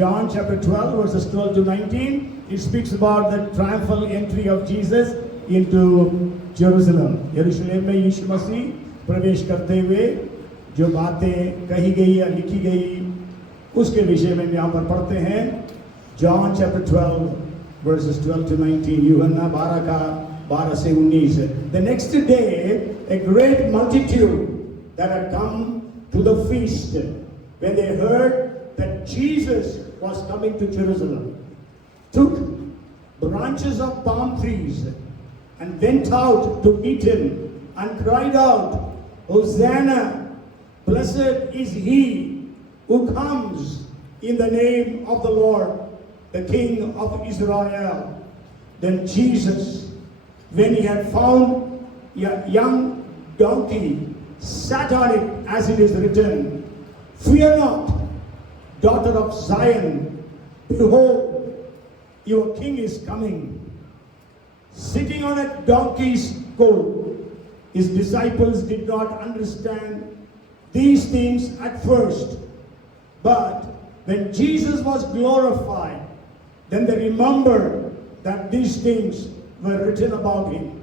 John chapter 12 verses 12 to 19, it speaks about the triumphal entry of Jesus into Jerusalem. यरूशलेम में यीशु मसीह प्रवेश करते हुए जो बातें कही गई या लिखी गई उसके विषय में यहाँ पर पढ़ते हैं. John chapter 12 verses 12 to 19. यूहन्ना 12 का 12 से 19. The next day, a great multitude that had come to the feast, when they heard that Jesus was coming to Jerusalem, took branches of palm trees and went out to meet him and cried out, Hosanna, blessed is he who comes in the name of the Lord, the King of Israel. Then Jesus, when he had found a young donkey, sat on it as it is written, Fear not, daughter of Zion, behold, your king is coming, sitting on a donkey's colt. His disciples did not understand these things at first, but when Jesus was glorified, then they remembered that these things were written about him,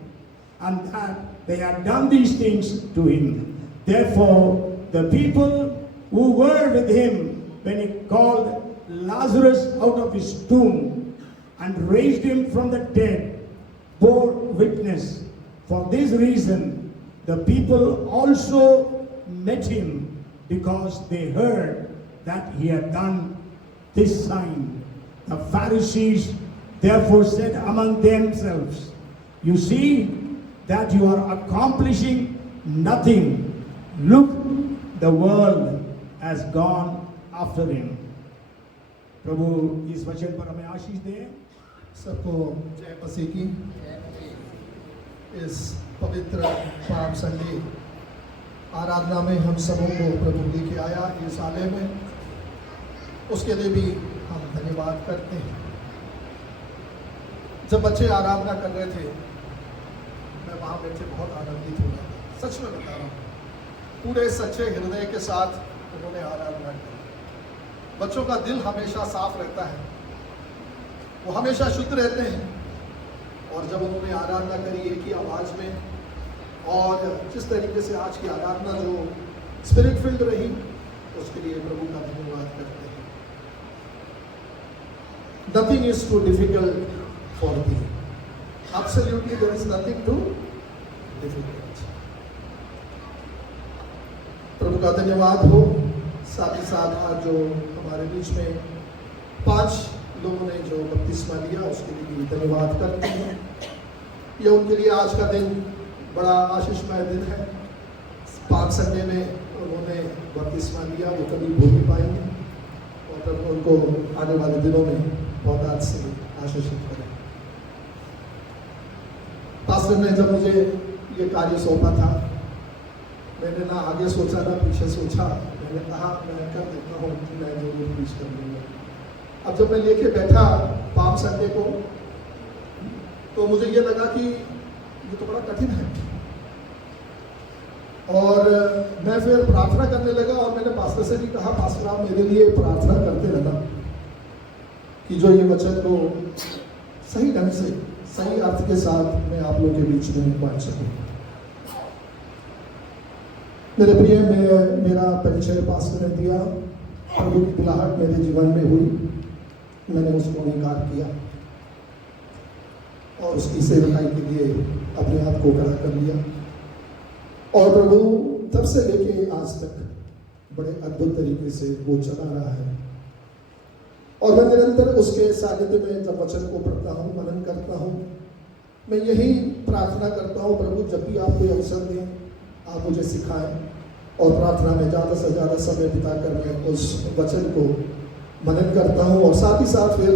and that they had done these things to him. Therefore, the people who were with him when he called Lazarus out of his tomb and raised him from the dead bore witness. For this reason, the people also met him, because they heard that he had done this sign. The Pharisees therefore said among themselves, You see that you are accomplishing nothing. Look, the world has gone after him. प्रभु इस वचन पर हमें आशीष दे. सबको जय मसीह की. इस पवित्र पाक संडे आराधना में हम सबों को प्रभु लेके आया इस आलय में, उसके लिए भी हम धन्यवाद करते हैं. जब बच्चे आराधना कर रहे थे, मैं वहाँ बैठे बहुत आनंदित हो गया. सच में बता रहा हूँ, पूरे सच्चे हृदय के साथ उन्होंने आराधना की. बच्चों का दिल हमेशा साफ रहता है, वो हमेशा शुद्ध रहते हैं. और जब उन्होंने आराधना करी एक ही आवाज़ में, और जिस तरीके से आज की आराधना जो स्पिरिट फील्ड रही, उसके लिए प्रभु का धन्यवाद करते हैं. Nothing is too difficult for thee. Absolutely, there is nothing too difficult. प्रभु का धन्यवाद हो. साथ ही साथ आज जो हमारे बीच में 5 लोगों ने जो बपतिस्मा लिया, उसके लिए भी धन्यवाद करते हैं. ये उनके लिए आज का दिन बड़ा आशीषमय दिन है. 5 संडे में उन्होंने बपतिस्मा लिया, वो कभी भूल नहीं पाएंगे, और प्रभु उनको आने वाले दिनों में बहुत आज से आशीषित करें. पास्टर ने जब मुझे ये कार्य सौंपा था, मैंने ना आगे सोचा ना पीछे सोचा. मैंने कहा मैं कर देता हूँ, मैं जरूर प्रीच कर लूँगा. अब जब मैं लेके बैठा पाम संडे को, तो मुझे ये लगा कि ये तो बड़ा कठिन है. और मैं फिर प्रार्थना करने लगा, और मैंने पास्टर से भी कहा, पास्टर आप मेरे लिए प्रार्थना करते रहना कि जो ये वचन को सही ढंग से सही अर्थ के साथ मैं आप लोगों के बीच में पहुंच सकूं. मेरे प्रिय, मेरा परिचय पास्टर ने दिया. प्रभु की बुलाहट मेरे जीवन में हुई, मैंने उसको अंगीकार किया और उसकी सेवकाई के लिए अपने आप को खड़ा कर लिया. और प्रभु तब से लेके आज तक बड़े अद्भुत तरीके से वो चला रहा है. और मैं निरंतर उसके सानिध्य में जब वचन को पढ़ता हूँ, मनन करता हूँ, मैं यही प्रार्थना करता हूँ, प्रभु जब भी आप कोई अवसर दें, आप मुझे सिखाएं. और प्रार्थना में ज़्यादा से ज़्यादा समय बिताकर मैं उस वचन को मनन करता हूँ. और साथ ही साथ फिर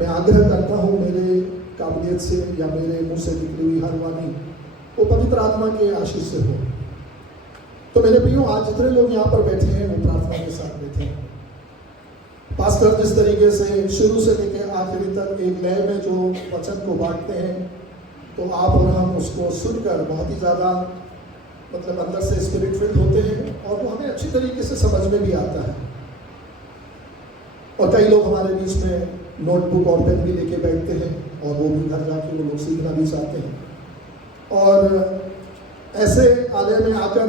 मैं आग्रह करता हूँ, मेरे काबिलियत से या मेरे मुँह से निकली हुई हर वाणी वो पवित्र आत्मा के आशीष से हो. तो मेरे प्रियो, आज जितने लोग यहाँ पर बैठे हैं वो प्रार्थना के साथ बैठे हैं. पास्टर जिस तरीके से शुरू से लेकर आखिरी तक एक लय में जो वचन को बांटते हैं, तो आप और हम उसको सुनकर बहुत ही ज़्यादा मतलब अंदर से स्पिरिट फील्ड होते हैं, और वो हमें अच्छी तरीके से समझ में भी आता है. और कई लोग हमारे बीच में नोटबुक और पेन भी लेके बैठते हैं और वो भी घर जाके वो लोग सीखना भी चाहते हैं। और ऐसे आलय में आकर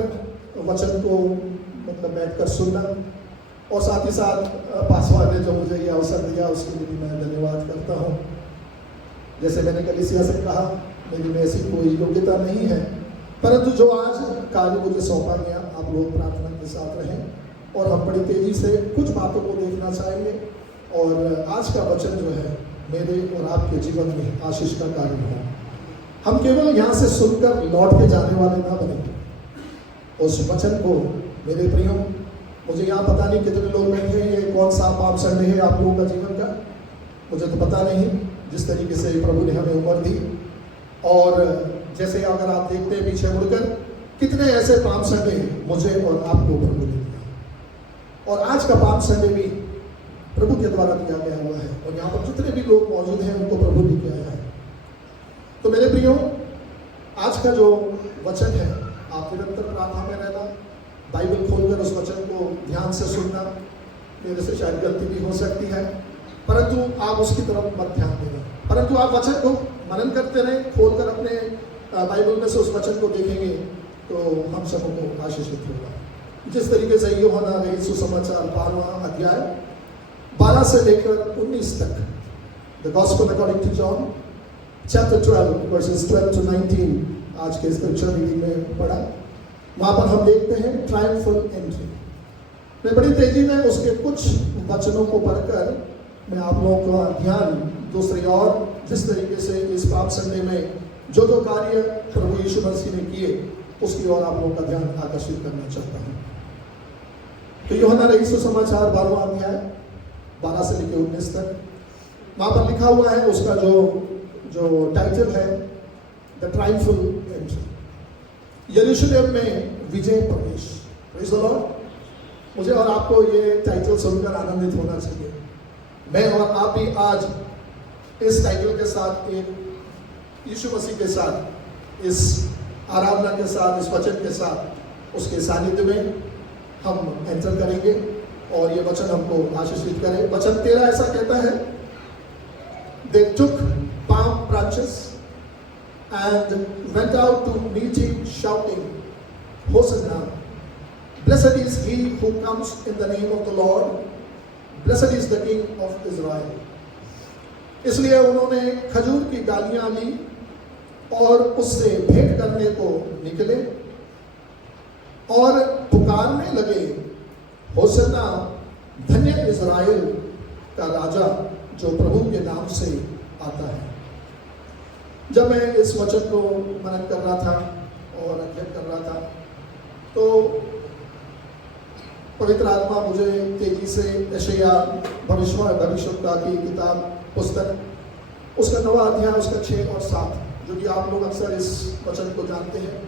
वचन को मतलब बैठकर सुनना और साथ ही साथ पासवान ने जो मुझे ये अवसर दिया उसके लिए भी मैं धन्यवाद करता हूँ। जैसे मैंने कलीसिया से कहा, मेरी में ऐसी कोई योग्यता नहीं है, परंतु जो आज कार्य मुझे सौंपा गया, आप लोग प्रार्थना के साथ रहें और हम बड़ी तेजी से कुछ बातों को देखना चाहेंगे और आज का वचन जो है मेरे और आपके जीवन में आशीष का कारण हो। हम केवल यहाँ से सुनकर लौट के जाने वाले ना बने। उस वचन को मेरे प्रियो, मुझे यहाँ पता नहीं कितने लोग बैठे हैं, ये कौन सा पाप संडे है आप लोगों का जीवन का, मुझे तो पता नहीं। जिस तरीके से प्रभु ने हमें उम्र दी और जैसे अगर आप देखते हैं पीछे मुड़कर कितने ऐसे पाप संडे मुझे और आपको प्रभु ने दिया और आज का पाप संडे भी प्रभु के द्वारा दिया गया हुआ है और यहाँ पर जितने भी लोग मौजूद हैं उनको प्रभु ने दिया है। तो मेरे प्रियो, आज का जो वचन है, आप निरंतर प्रार्थना में रहना, बाइबल खोलकर उस वचन को ध्यान से सुनना। मेरे से शायद गलती भी हो सकती है, परंतु आप उसकी तरफ मत ध्यान देना, परंतु आप वचन को मनन करते रहें। खोलकर अपने बाइबल में से उस वचन को देखेंगे तो हम सबको आशीषित होगा। जिस तरीके से यूहन्ना रचित सुसमाचार 12वां अध्याय 12 से लेकर 19 तक, the gospel according to John chapter 12 verses 12 to 19 आज के स्क्रिप्चर रीडिंग में पढ़ा। वहां पर हम देखते हैं ट्रायम्फल एंट्री। मैं बड़ी तेजी में उसके कुछ वचनों को पढ़कर मैं आप लोगों का ध्यान दूसरी और जिस तरीके से इस पाप संडे में जो जो कार्य प्रभु यीशु मसीह ने किए उसकी ओर आप लोगों का ध्यान आकर्षित करना चाहता हूँ। तो यूहन्ना रचित सुसमाचार 12वां अध्याय 12 से लेकर 19 तक, वहां पर लिखा हुआ है, उसका जो टाइटल है द ट्रायम्फल एंट्री, यरूशलेम में विजय प्रवेश। Praise the Lord. मुझे और आपको ये टाइटल सुनकर आनंदित होना चाहिए। मैं और आप भी आज इस टाइटल के साथ, एक यीशु मसीह के साथ, इस आराधना के साथ, इस वचन के साथ, उसके सानिध्य में हम एंटर करेंगे और ये वचन हमको आशीषित करे। वचन 13 ऐसा कहता है, They took palm branches and went out to meet him shouting, Hosanna, blessed is he who comes in the name of the Lord, blessed is the King of Israel। इसलिए उन्होंने खजूर की डालियां ली और उससे भेंट करने को निकले और पुकारने लगे, होसन्ना, धन्य इज़राइल का राजा जो प्रभु के नाम से आता है। जब मैं इस वचन को मनन कर रहा था और अध्ययन कर रहा था तो पवित्र आत्मा मुझे तेजी से यशायाह भविष्यवक्ता की किताब पुस्तक, उसका 9वां अध्याय, उसका 6 और 7, जो कि आप लोग अक्सर इस वचन को जानते हैं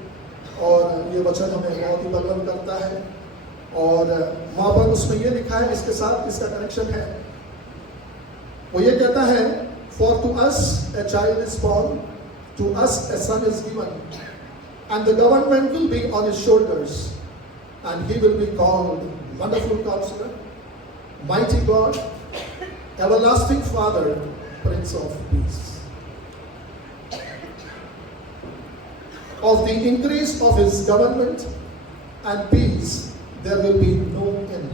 और ये वचन हमें बहुत ही बलवंत करता है। और वहाँ पर उसमें ये लिखा है, इसके साथ इसका कनेक्शन है, वो ये कहता है, For to us a child is born, to us a son is given, and the government will be on his shoulders, and he will be called Wonderful Counselor, Mighty God, Everlasting Father, Prince of Peace. Of the increase of his government and peace there will be no end.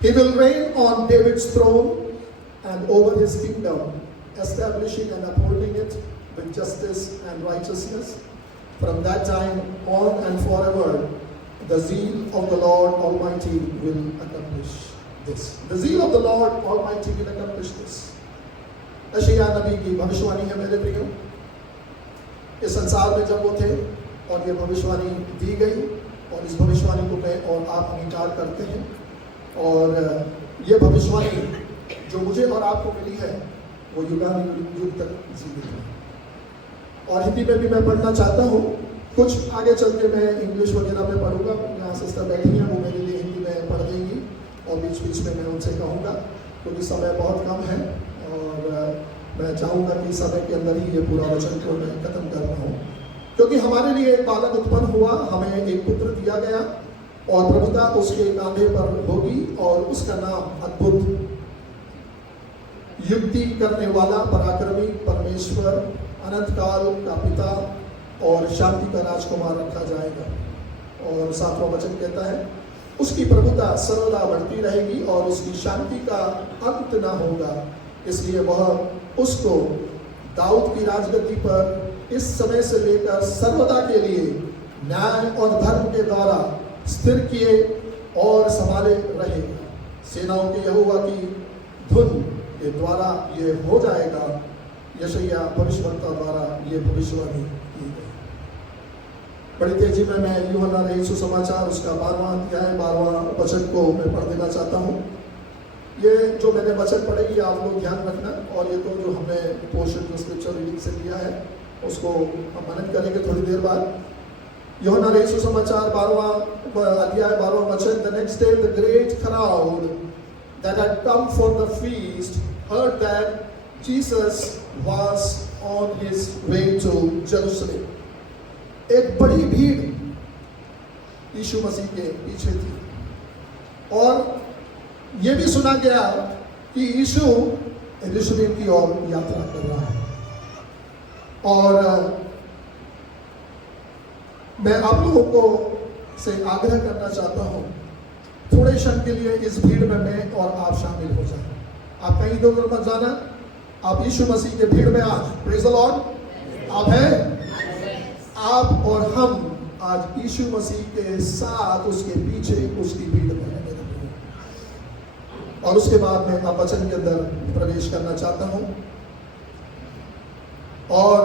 He will reign on David's throne and over his kingdom, establishing and upholding it with justice and righteousness from that time on and forever. The zeal of the Lord Almighty will accomplish this. The zeal of the Lord Almighty will accomplish this. यशायाह नबी की भविष्यवाणी है मेरे प्रियो। इस संसार में जब वो थे और ये भविष्यवाणी दी गई और इस भविष्यवाणी को मैं और आप अंगीकार करते हैं और ये भविष्यवाणी जो मुझे और आपको मिली है वो युग तक जीवित है। और हिंदी में भी मैं पढ़ना चाहता हूँ, कुछ आगे चल के मैं इंग्लिश वगैरह में पढ़ूंगा। यहाँ सिस्टर बैठी हैं, वो मेरे लिए हिंदी में पढ़ देंगी और बीच बीच में मैं उनसे कहूँगा, क्योंकि समय बहुत कम है और मैं चाहूँगा कि समय के अंदर ही ये पूरा वचन को मैं खत्म कर रहा हूँ। क्योंकि हमारे लिए एक बालक उत्पन्न हुआ, हमें एक पुत्र दिया गया और प्रभुता उसके कांधे पर होगी और उसका नाम अद्भुत, युक्ति करने वाला, पराक्रमी, परमेश्वर, अनंत काल का पिता और शांति का राजकुमार रखा जाएगा। और 7वां वचन कहता है, उसकी प्रभुता सर्वदा बढ़ती रहेगी और उसकी शांति का अंत ना होगा। इसलिए वह उसको दाऊद की राजगद्दी पर इस समय से लेकर सर्वदा के लिए न्याय और धर्म के द्वारा स्थिर किए और संभाले रहेगा। सेनाओं के यहोवा की धुन के द्वारा ये हो जाएगा। यशायाह भविष्यवक्ता द्वारा ये भविष्यवाणी की गई। बड़ी तेजी में मैं यूहन्ना रचित सुसमाचार उसका 12वां अध्याय 12वां वचन को मैं पढ़ देना चाहता हूँ। ये जो मैंने वचन पढ़े ये आप लोग ध्यान रखना, और ये तो जो हमने पोर्शन जो स्क्रिप्चर रीडिंग से लिया है उसको हम मनन करेंगे थोड़ी देर बाद। यूहन्ना रचित सुसमाचार 12वां अध्याय 12वां वचन, the next day the great crowd that had come for the feast heard that Jesus was on his way to Jerusalem. एक बड़ी भीड़ यीशु मसीह के पीछे थी, और यह भी सुना गया कि यीशु यरूशलेम की ओर यात्रा कर रहा है। और मैं आप लोगों को से आग्रह करना चाहता हूं, थोड़े क्षण के लिए इस भीड़ में मैं और आप शामिल हो जाए। आप कहीं इधर उधर मत जाना, आप यीशु मसीह के भीड़ में आज, प्रेज द लॉर्ड, आप हैं, आप और हम आज यीशु मसीह के साथ उसके पीछे उसकी भीड़ में हैं। और उसके बाद मैं आप वचन के अंदर प्रवेश करना चाहता हूं, और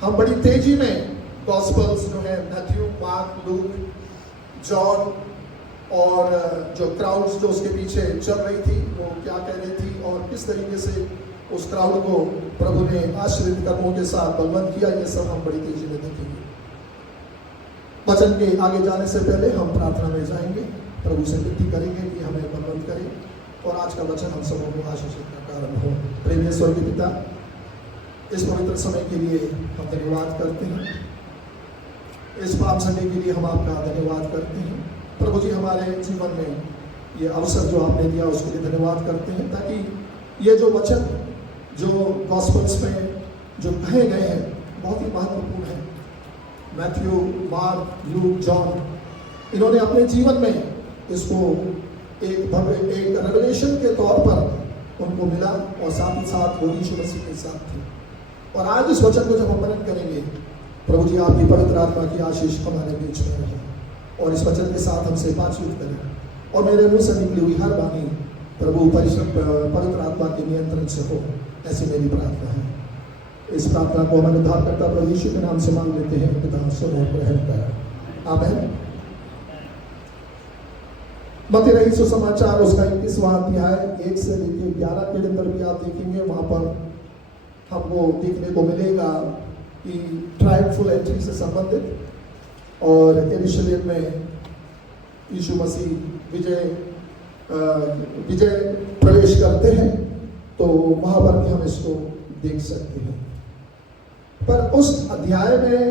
हम बड़ी तेजी में गॉस्पेल्स जो है मैथ्यू, मार्क, लूक, जॉन और जो क्राउड्स जो उसके पीछे चल रही थी वो क्या कह रही थी और किस तरीके से उस क्राउड को प्रभु ने आश्रित कर्मों के साथ बलवंत किया, ये सब हम बड़ी तेजी में देखेंगे। वचन के आगे जाने से पहले हम प्रार्थना में जाएंगे, प्रभु से विनती करेंगे कि हमें बलवंत करें और आज का वचन हम सबों को आशीष का कारण हो। प्रेम स्वर्गीय पिता, इस पवित्र समय के लिए हम धन्यवाद करते हैं, इस पाप संडे के लिए हम आपका धन्यवाद करते हैं। प्रभु जी, हमारे जीवन में ये अवसर जो आपने दिया उसके लिए धन्यवाद करते हैं, ताकि ये जो वचन जो गॉस्पेल्स में जो कहे गए हैं बहुत ही महत्वपूर्ण है। मैथ्यू, मार्क, लूक, जॉन, इन्होंने अपने जीवन में इसको एक रेवलेशन के तौर पर उनको मिला, और साथ ही साथ वो यीशु मसीह के साथ थे। और आज इस वचन को जब हम मनन करेंगे, प्रभु जी आपकी पवित्र आत्मा की आशीष हमारे बीच में रहे और इस वचन के साथ हमसे बातचीत करें, और मेरे मुंह से निकली हुई हर वाणी प्रभु पवित्र आत्मा के नियंत्रण से हो, ऐसी मेरी प्रार्थना है। इस प्रार्थना को हमारे उद्धारकर्ता प्रभु यीशु के नाम से मांग लेते हैं, पिता सुनो ग्रहण कर, आमीन। मत्ती रचित सुसमाचार उसका 21वां अध्याय 1 से लेकर 11 के अंदर भी आप देखेंगे, वहां पर हमको देखने को मिलेगा कि ट्रायम्फुल एंट्री से संबंधित और यरूशलेम में यीशु मसीह विजय प्रवेश करते हैं, तो वहां पर भी हम इसको देख सकते हैं। पर उस अध्याय में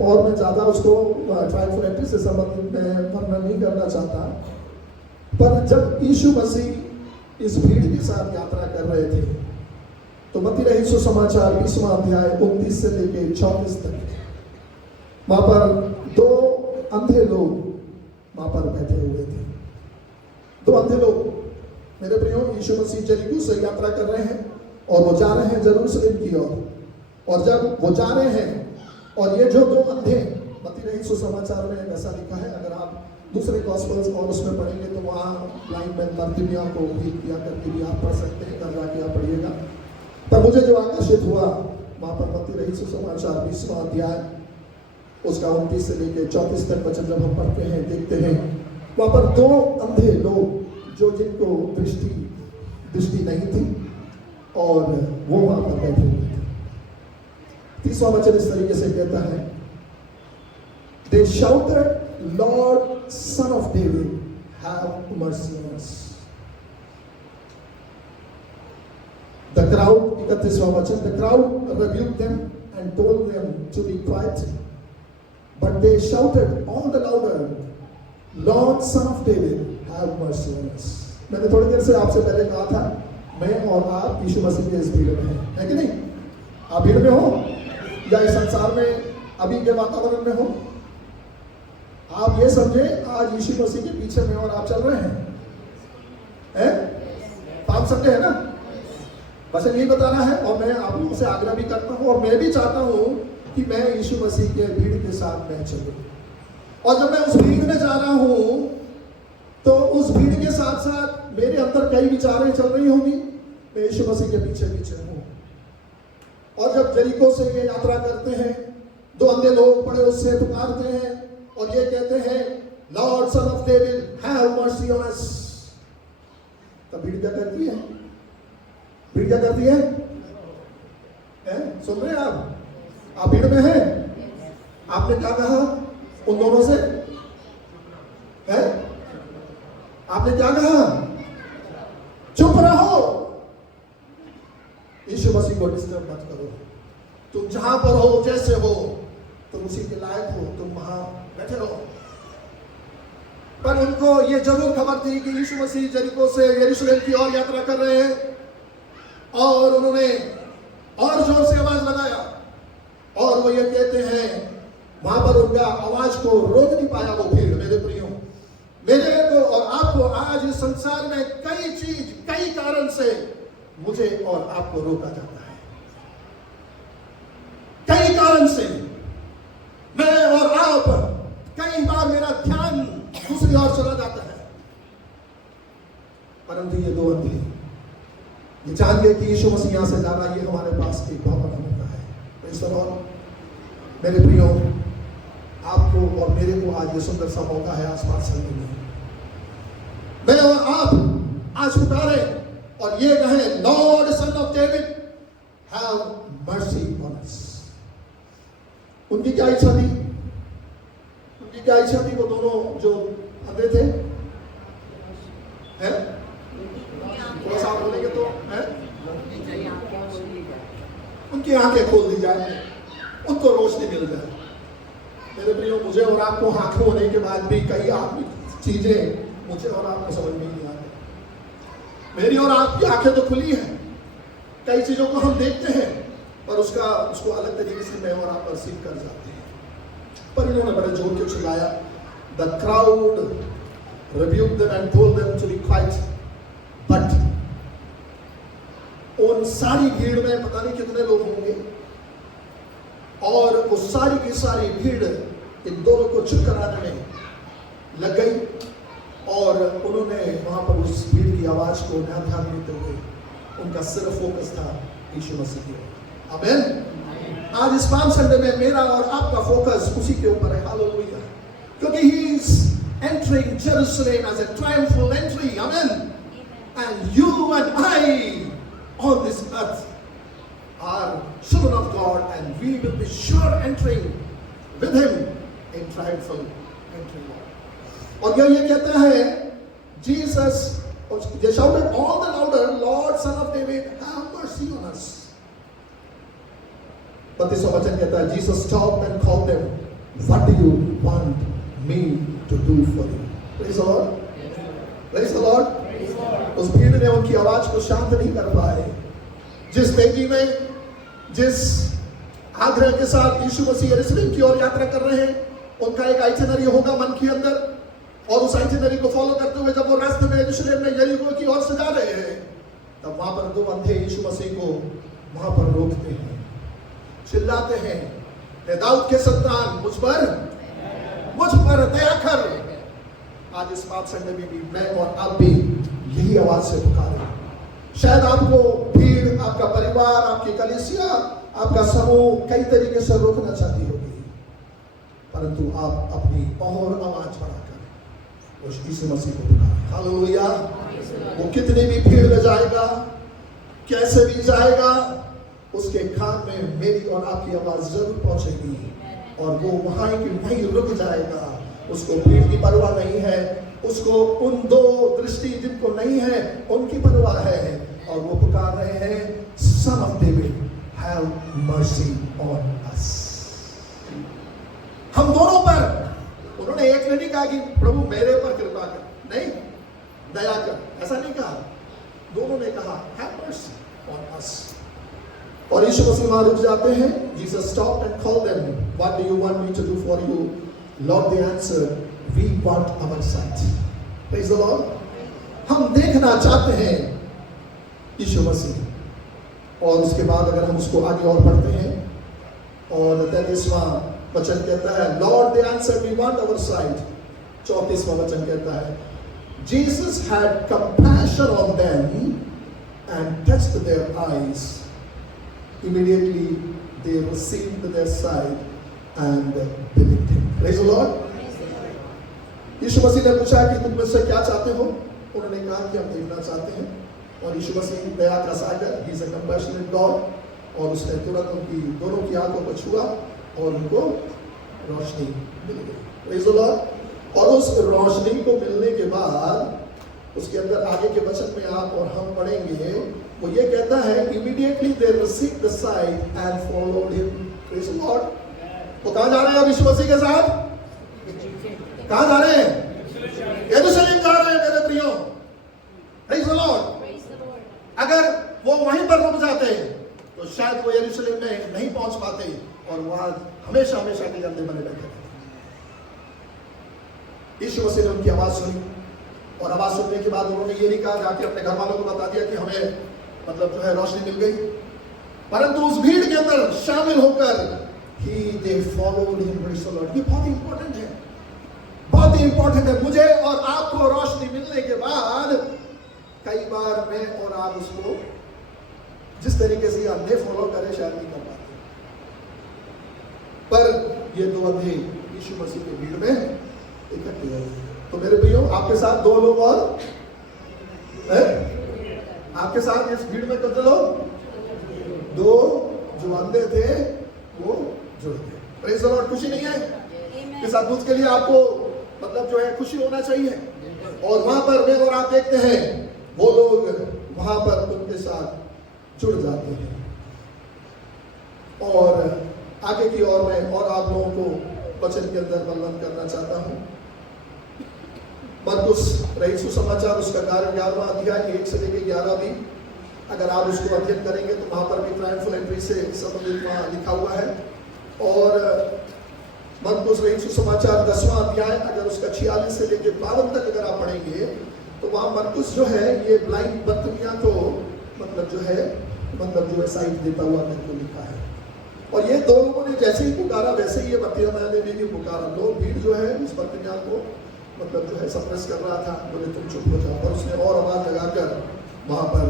और मैं ज्यादा उसको ट्रायम्फुल एंट्री से संबंधित मैं वर्णन नहीं करना चाहता, पर जब यीशु मसीह इस भीड़ के साथ यात्रा कर रहे थे, तो मत्ती रचित सुसमाचार 20वां अध्याय 29 से लेकर 34 तक वहां पर 2 अंधे लोग वहां पर बैठे हुए थे। 2 अंधे लोग, मेरे प्रियो, यीशु मसीह यरीको से यात्रा कर रहे हैं और वो जा रहे हैं यरूशलेम की ओर। और जब वो जा रहे हैं, और ये जो 2 अंधे, मत्ती रचित सुसमाचार में ऐसा लिखा है, अगर आप दूसरे गॉस्पेल्स और उसमें पढ़ेंगे तो वहाँ ब्लाइंड मैन बर्तिमिया को हील किया करके भी आप पढ़ सकते हैं, कर जाके आप पढ़िएगा। पर मुझे जो आकर्षित हुआ वहां पर मत्ती रचित सुसमाचार 20वां अध्याय उसका 29 से लेकर 34 तक वचन जब हम पढ़ते हैं, देखते हैं, वहां पर 2 अंधे लोग जो जिनको दृष्टि नहीं थी और वो वहां पर बैठे हुए थे। 30वां वचन इस तरीके से कहता है, They shouted, Lord, Son of David, have mercy on us. The crowd, 31वां वचन, the crowd rebuked them and told them to be quiet, but they shouted all the louder, Lord, Son of David, have mercy on us. मैंने थोड़ी देर से आपसे पहले कहा था, मैं और आप यीशु मसीह के इस भीड़ में हैं, है कि नहीं? आप भीड़ में हो या इस संसार में अभी के वातावरण में हो? आप ये समझे आज यीशु मसीह के पीछे में और आप चल रहे हैं? पाप संडे है ना? बस यही बताना है। और मैं आप लोगों से आग्रह भी करता हूँ और मैं भी चाहता हूँ कि मैं यीशु मसीह के भीड़ के साथ मैं चलूँ। और जब मैं उस भीड़ में जा रहा हूँ तो उस भीड़ के साथ साथ मेरे अंदर कई विचारें चल रही होंगी। मैं यीशु मसीह के पीछे पीछे हूँ। और जब यरीको से ये यात्रा करते हैं, दो अंधे लोग बड़े उससे पुकारते हैं और ये कहते हैं, Lord son of David have mercy on अस। तब भीड़ क्या करती है? भीड़ क्या करती है? सुन रहे हैं आप भीड़ में हैं? आपने क्या कहा उन दोनों से? है? आपने क्या कहा? चुप रहो, यीशु मसीह को डिस्टर्ब मत करो। तुम जहां पर हो, जैसे हो, तुम उसी के लायक हो, तुम वहां बैठे रहो। पर उनको ये जरूर खबर थी कि यीशु मसीह यरीको से यरूशलेम की ओर यात्रा कर रहे हैं। और उन्होंने और जोर से आवाज लगाया और वो ये कहते हैं, वहां पर उनका आवाज को रोक नहीं पाया वो भीड़। मेरे प्रियो, मेरे को और आपको आज इस संसार में कई चीज, कई कारण से मुझे और आपको रोका जाता है। कई कारण से मैं और आप, कई बार मेरा ध्यान दूसरी ओर चला जाता है। परंतु ये दो अंधे ये जान गए कि यीशु मसीह यहां से जा रहा है, ये हमारे पास एक बहुत बड़ा मौका है। तो इस तरह मेरे प्रियो, आपको और मेरे को आज ये सुंदर सा मौका है आसमान संडे में। मैं और आप आज पुकारे और ये कहें, Lord son of David have mercy on अस। उनकी क्या इच्छा थी? उनकी क्या इच्छा थी? वो दोनों जो अंधे थे, हैं? थोड़ा सा बोलेंगे तो है? उनकी आंखें खोल दी जाए, उनको रोशनी मिल जाए। मेरे प्रियो, मुझे और आपको आंखें होने के बाद भी कई चीजें मुझे और आपको समझ में नहीं आती। मेरी और आपकी आंखें तो खुली हैं, कई चीजों को हम देखते हैं, पर उसको अलग तरीके से मैं और आप परसीव कर जाते हैं। पर इन्होंने बड़े जोर के चिल्लाया। The crowd rebuked them and told them to be quiet. But उन सारी भीड़ में पता नहीं कितने लोग होंगे, और वो सारी की सारी भीड़ इन दोनों को चुप कराने में लग गई। और उन्होंने वहां पर उस भीड़ की आवाज को न ध्यान देते हुए उनका सिर्फ फोकस था यीशु मसीह की ओर। आमीन। आज इस पाम संडे में मेरा और आपका फोकस उसी के ऊपर है। हालेलुया। क्योंकि he is entering Jerusalem as a triumphal entry. आमीन। And you and I on this earth are children of God, and we will be sure entering with Him in triumphal entry. और ये कहता है, Jesus, they shouted all the louder, Lord, Son of David, have mercy on us. But this वचन कहता है, Jesus stopped and called them, what do you want me to do for you? Praise the Lord. Praise the Lord. उस भीड़ ने उनकी आवाज को शांत नहीं कर पाए। जिस तेजी में, जिस आग्रह के साथ यीशु मसीह यरूशलेम की ओर यात्रा कर रहे हैं, उनका एक आइटिनरी होगा मन के अंदर, और उस आइटिनरी को फॉलो करते हुए जब वो रास्ते में यरूशलेम में यरीको की ओर से जा रहे हैं, तब वहां पर दो अंधे यीशु मसीह को वहां पर रोकते हैं, चिल्लाते हैं, हे दाऊद के संतान, मुझ पर दया कर। आज इस पाप संडे में भी मैं और आप भी यही आवाज से पुकारें। शायद आपको भीड़, आपका परिवार, आपकी कलीसिया, आपका समूह कई तरीके से रोकना चाहती होगी, परंतु आप अपनी और आवाज बढ़ाकर उस यीशु मसीह को पुकारें। हालेलुया। वो कितनी भी भीड़ में जाएगा, कैसे भी जाएगा, उसके कान में मेरी और आपकी आवाज जरूर पहुंचेगी, और वो वहां की वहीं रुक जाएगा। उसको भीड़ की परवाह नहीं है, उसको उन दो दृष्टि जिनको नहीं है उनकी परवाह है, और वो पुकार रहे हैं, son of David have mercy on अस। हम दोनों पर। उन्होंने एक नहीं कहा कि प्रभु मेरे पर कृपा कर, दया कर, ऐसा नहीं कहा, दोनों ने कहा हैव मर्सी ऑन अस। और यीशु मसीह वहां रुक जाते हैं। Jesus stopped and called them, what do you want me to do for you? Lord they answered, we want our sight. Praise the Lord. हम देखना चाहते हैं यीशु मसीह। और उसके बाद अगर हम उसको आगे और पढ़ते हैं और 33वां वचन कहता है, Lord they answered, we want our sight. 34वां वचन कहता है, Jesus had compassion on them and touched their eyes. Immediately they received their sight and believed him. Praise the Lord. यीशु मसीह ने पूछा कि तुम मुझसे क्या चाहते हो? उन्होंने कहा कि हम देखना चाहते हैं। और यीशु मसीह दया का सागर, he is a compassionate God, और उसने तुरंत उनकी दोनों की आंखों को छुआ और उनको रोशनी मिल गई। Praise the Lord. और उस रोशनी को मिलने के बाद उसके अंदर आगे के वचन में आप और हम पढ़ेंगे, वो ये कहता है, immediately they received the sight and followed him. Praise the Lord. वो कहाँ जा रहे हैं अब यीशु मसीह के साथ? कहाँ जा रहे हैं? यरूशलेम जा रहे हैं मेरे प्रियो। Praise the Lord. अगर वो वहीं पर रुक जाते तो शायद वो यरूशलेम में नहीं पहुंच पाते और वहां हमेशा हमेशा के लिए बने बैठे। यीशु मसीह ने उनकी आवाज सुनी और आवाज सुनने के बाद उन्होंने ये नहीं कहा जाके अपने घर वालों को बता दिया कि हमें मतलब जो है रोशनी मिल गई, परंतु उस भीड़ के अंदर शामिल होकर they followed him. Praise the Lord. ये बहुत इंपॉर्टेंट है, बहुत इंपॉर्टेंट है। मुझे और आपको रोशनी मिलने के बाद कई बार मैं और आप उसको जिस तरीके से हमने फॉलो करे शायद नहीं कर पाते, पर ये दो अंधे यीशु मसीह की भीड़ में इकट्ठे हुए। तो मेरे प्रियो, आपके साथ दो लोग और है? आपके साथ इस भीड़ में कितने लोग? दो जो अंधे थे वो जुड़ गए। Praise the Lord. खुशी नहीं है? इस अद्भुत के लिए आपको मतलब जो है खुशी होना चाहिए। और वहां पर मैं और आप देखते हैं वो लोग वहां पर उनके साथ जुड़ जाते हैं। और आगे की ओर मैं और आप लोगों को वचन के अंदर वर्णन करना चाहता हूं। मरकुस रचित सुसमाचार उसका 11वां अध्याय 1 से लेकर 11 भी अगर आप उसको अध्ययन करेंगे तो वहां पर भी ट्रायम्फल एंट्री से संबंधित वहां लिखा हुआ है। और मरकुस रचित सुसमाचार 10वां अध्याय अगर उसका 46 से लेकर 52 तक अगर आप पढ़ेंगे तो वहां मरकुस जो है ये ब्लाइंड बर्तिमिया को मतलब जो है साइट देता हुआ करके लिखा है। और ये दो लोगों ने जैसे ही पुकारा वैसे ही ये बर्तिमिया ने भी पुकारा। लोग भीड़ जो है उस बर्तिमिया को मतलब जो है सप्रेस कर रहा था, बोले तुम चुप हो जाओ। और उसने और आवाज लगाकर वहां पर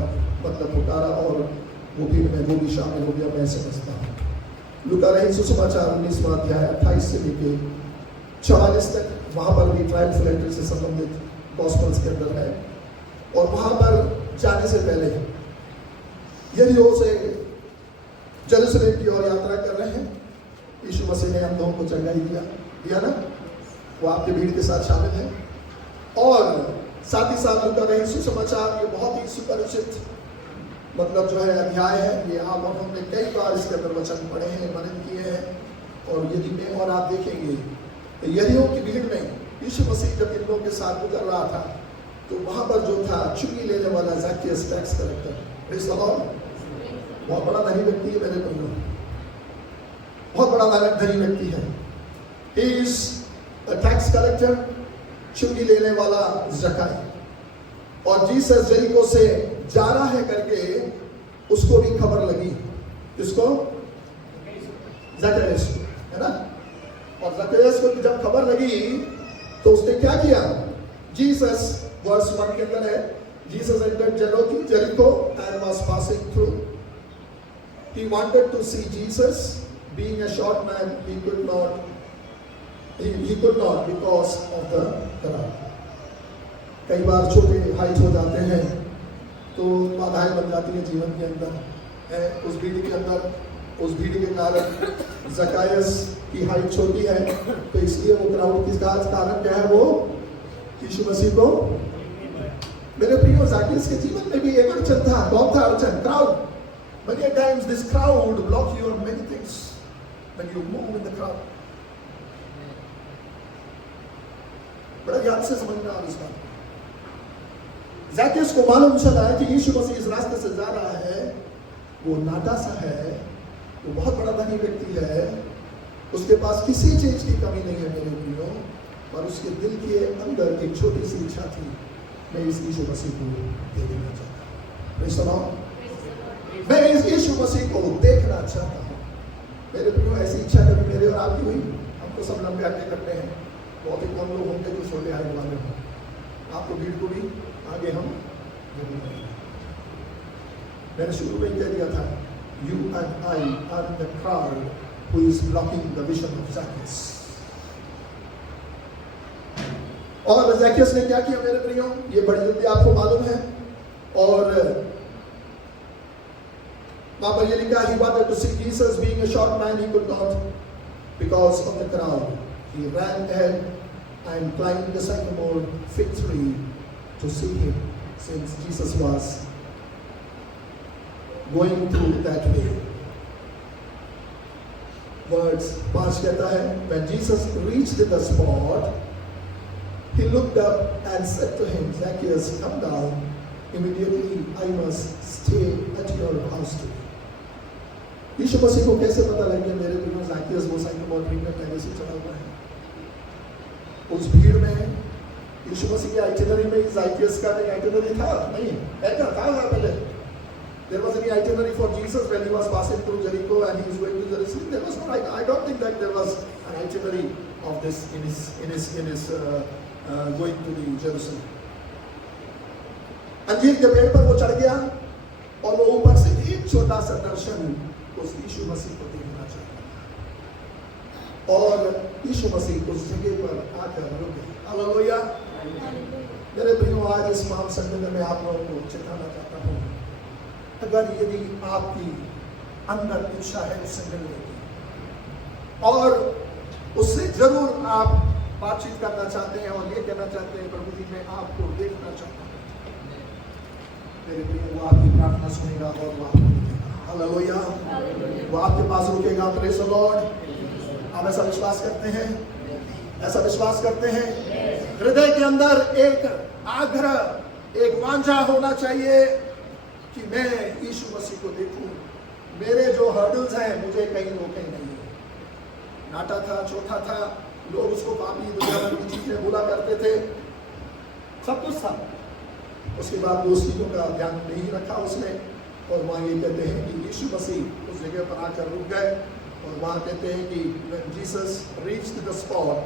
मतलब पुकारा और वो भीड़ में वो भी शामिल हो गया। मैं समझता हूँ लूका रचित सुसमाचार 19वां अध्याय 28 से लेकर 44 तक वहां पर भी ट्रायम्फल एंट्री से संबंधित गॉस्पेल्स के अंदर है। और वहां पर जाने से पहले यरीहो से जेरूसलम की ओर यात्रा कर रहे हैं। यीशु मसीह ने हम दोनों को चंगाई दिया ना, वो आपके भीड़ के साथ शामिल है। और साथ ही साथ लूका रचित सुसमाचार ये बहुत ही सुपरिचित मतलब जो है अध्याय है। ये आप और हमने कई बार इसके अंदर वचन पढ़े हैं, मनन किए हैं। और यदि मैं और आप देखेंगे तो यरीहो की भीड़ में यीशु मसीह जब इन लोगों के साथ गुजर रहा था तो वहां पर जो था चुंगी लेने वाला Zacchaeus tax collector, praise the Lord, बहुत बड़ा धनी व्यक्ति है मेरे बंधु, बहुत बड़ा धनी व्यक्ति है। ही इज टैक्स कलेक्टर, चुंगी लेने वाला ज़क्काई। और जीसस यरीहो से जा रहा है करके उसको भी खबर लगी, किसको? ज़क्केयस, है ना। और ज़क्केयस को जब खबर लगी तो उसने क्या किया? जीसस वर्स 1 के अंदर है, Jesus entered Jericho and was passing through. He wanted to see Jesus. Being a short man, he could not because of the crowd. कई बार छोटे हाइट हो जाते हैं तो बाधाएं बन जाती है जीवन के अंदर। उस भीड़ के अंदर उस भीड़ के कारण ज़क्केयस की हाइट छोटी है तो इसलिए वो क्राउड की कारण क्या है? वो यीशु मसीह को। मेरे प्रियो, ज़क्केयस के जीवन में भी एक अड़चन था। कौन था अड़चन? Crowd. Many times this crowd block you on many things when you move in the crowd. बड़ा ध्यान से समझना आप इस बात। ज़ैकेयस को मालूम चला है कि यीशु मसीह इस रास्ते से जा रहा है। वो नाटा सा है, वो बहुत बड़ा धनी व्यक्ति है, उसके पास किसी चीज की कमी नहीं है मेरे प्रियो, पर उसके दिल के अंदर एक छोटी सी इच्छा थी, मैं इस यीशु मसीह को देखना चाहता हूँ। मैं इस यीशु मसीह को देखना चाहता हूँ। मेरे प्रियो, ऐसी इच्छा कभी मेरे और आपकी हुई? हम तो सब लंबे आगे करते हैं, बहुत ही कम लोग होंगे जो छोटे आने वाले हों। आपको भीड़ को भी आगे हम जरूर करेंगे। मैंने शुरू में कह दिया था, you and I are the crowd who is blocking the vision of Zacchaeus. और ज़ैकेयस ने क्या किया मेरे प्रियो? ये बड़ी जल्दी आपको मालूम है। और वहां पर ये लिखा, he wanted to see Jesus, being a short man he could not because of the crowd. He ran ahead and climbed the sycamore fig tree to see him, since Jesus was going through that way. Verse 5 कहता है, when Jesus reached the spot, he looked up and said to him, Zacchaeus, come down. Immediately I must stay at your house today. यीशु मसीह को कैसे पता लग गया मेरे बिना ज़ैकेयस वो साइकोमोर ट्री में पहले से चढ़ा हुआ है? उस भीड़ में यीशु मसीह के आइटिनरी में ज़ैकेयस का कोई आइटिनरी था? नहीं, ऐसा था पहले। There was any itinerary for Jesus when he was passing through Jericho and he was going to Jerusalem. There was no. I don't think that there was an itinerary of this in his going to the Jerusalem. अंजीर के पेड़ पर वो चढ़ गया और वो ऊपर से एक छोटा सा दर्शन उस यीशु मसीह को देखना चाहता और यीशु मसीह उस जगह पर आकर रुक गए। हालेलुया। मेरे भाइयों, आज इस महान संडे में मैं आप लोगों को चिताना चाहता हूँ, अगर यदि आपकी अंदर इच्छा है उससे मिलने की और उससे जरूर आप बातचीत करना चाहते हैं और ये कहना चाहते हैं, प्रभु जी मैं आपको देखना चाहता हूँ, मेरे प्रिय, वो आपकी प्रार्थना सुनेगा और वो आपको देखेगा। हालेलुया। वो आपके पास रुकेगा। Praise the Lord. आप ऐसा विश्वास करते हैं? ऐसा विश्वास करते हैं? हृदय के अंदर एक आग्रह, एक वांछा होना चाहिए कि मैं यीशु मसीह को देखूं। मेरे जो हर्डल्स हैं मुझे कहीं रोके नहीं। नाटा था, छोटा था, लोग उसको पापी, दुनिया भर की चीजें बोला करते थे, सब कुछ था। उसके बाद उस चीजों का ध्यान नहीं रखा उसने, और वहाँ ये कहते हैं कि यीशु मसीह उस जगह पर आकर रुक गए और वहाँ कहते हैं कि when Jesus reached the spot,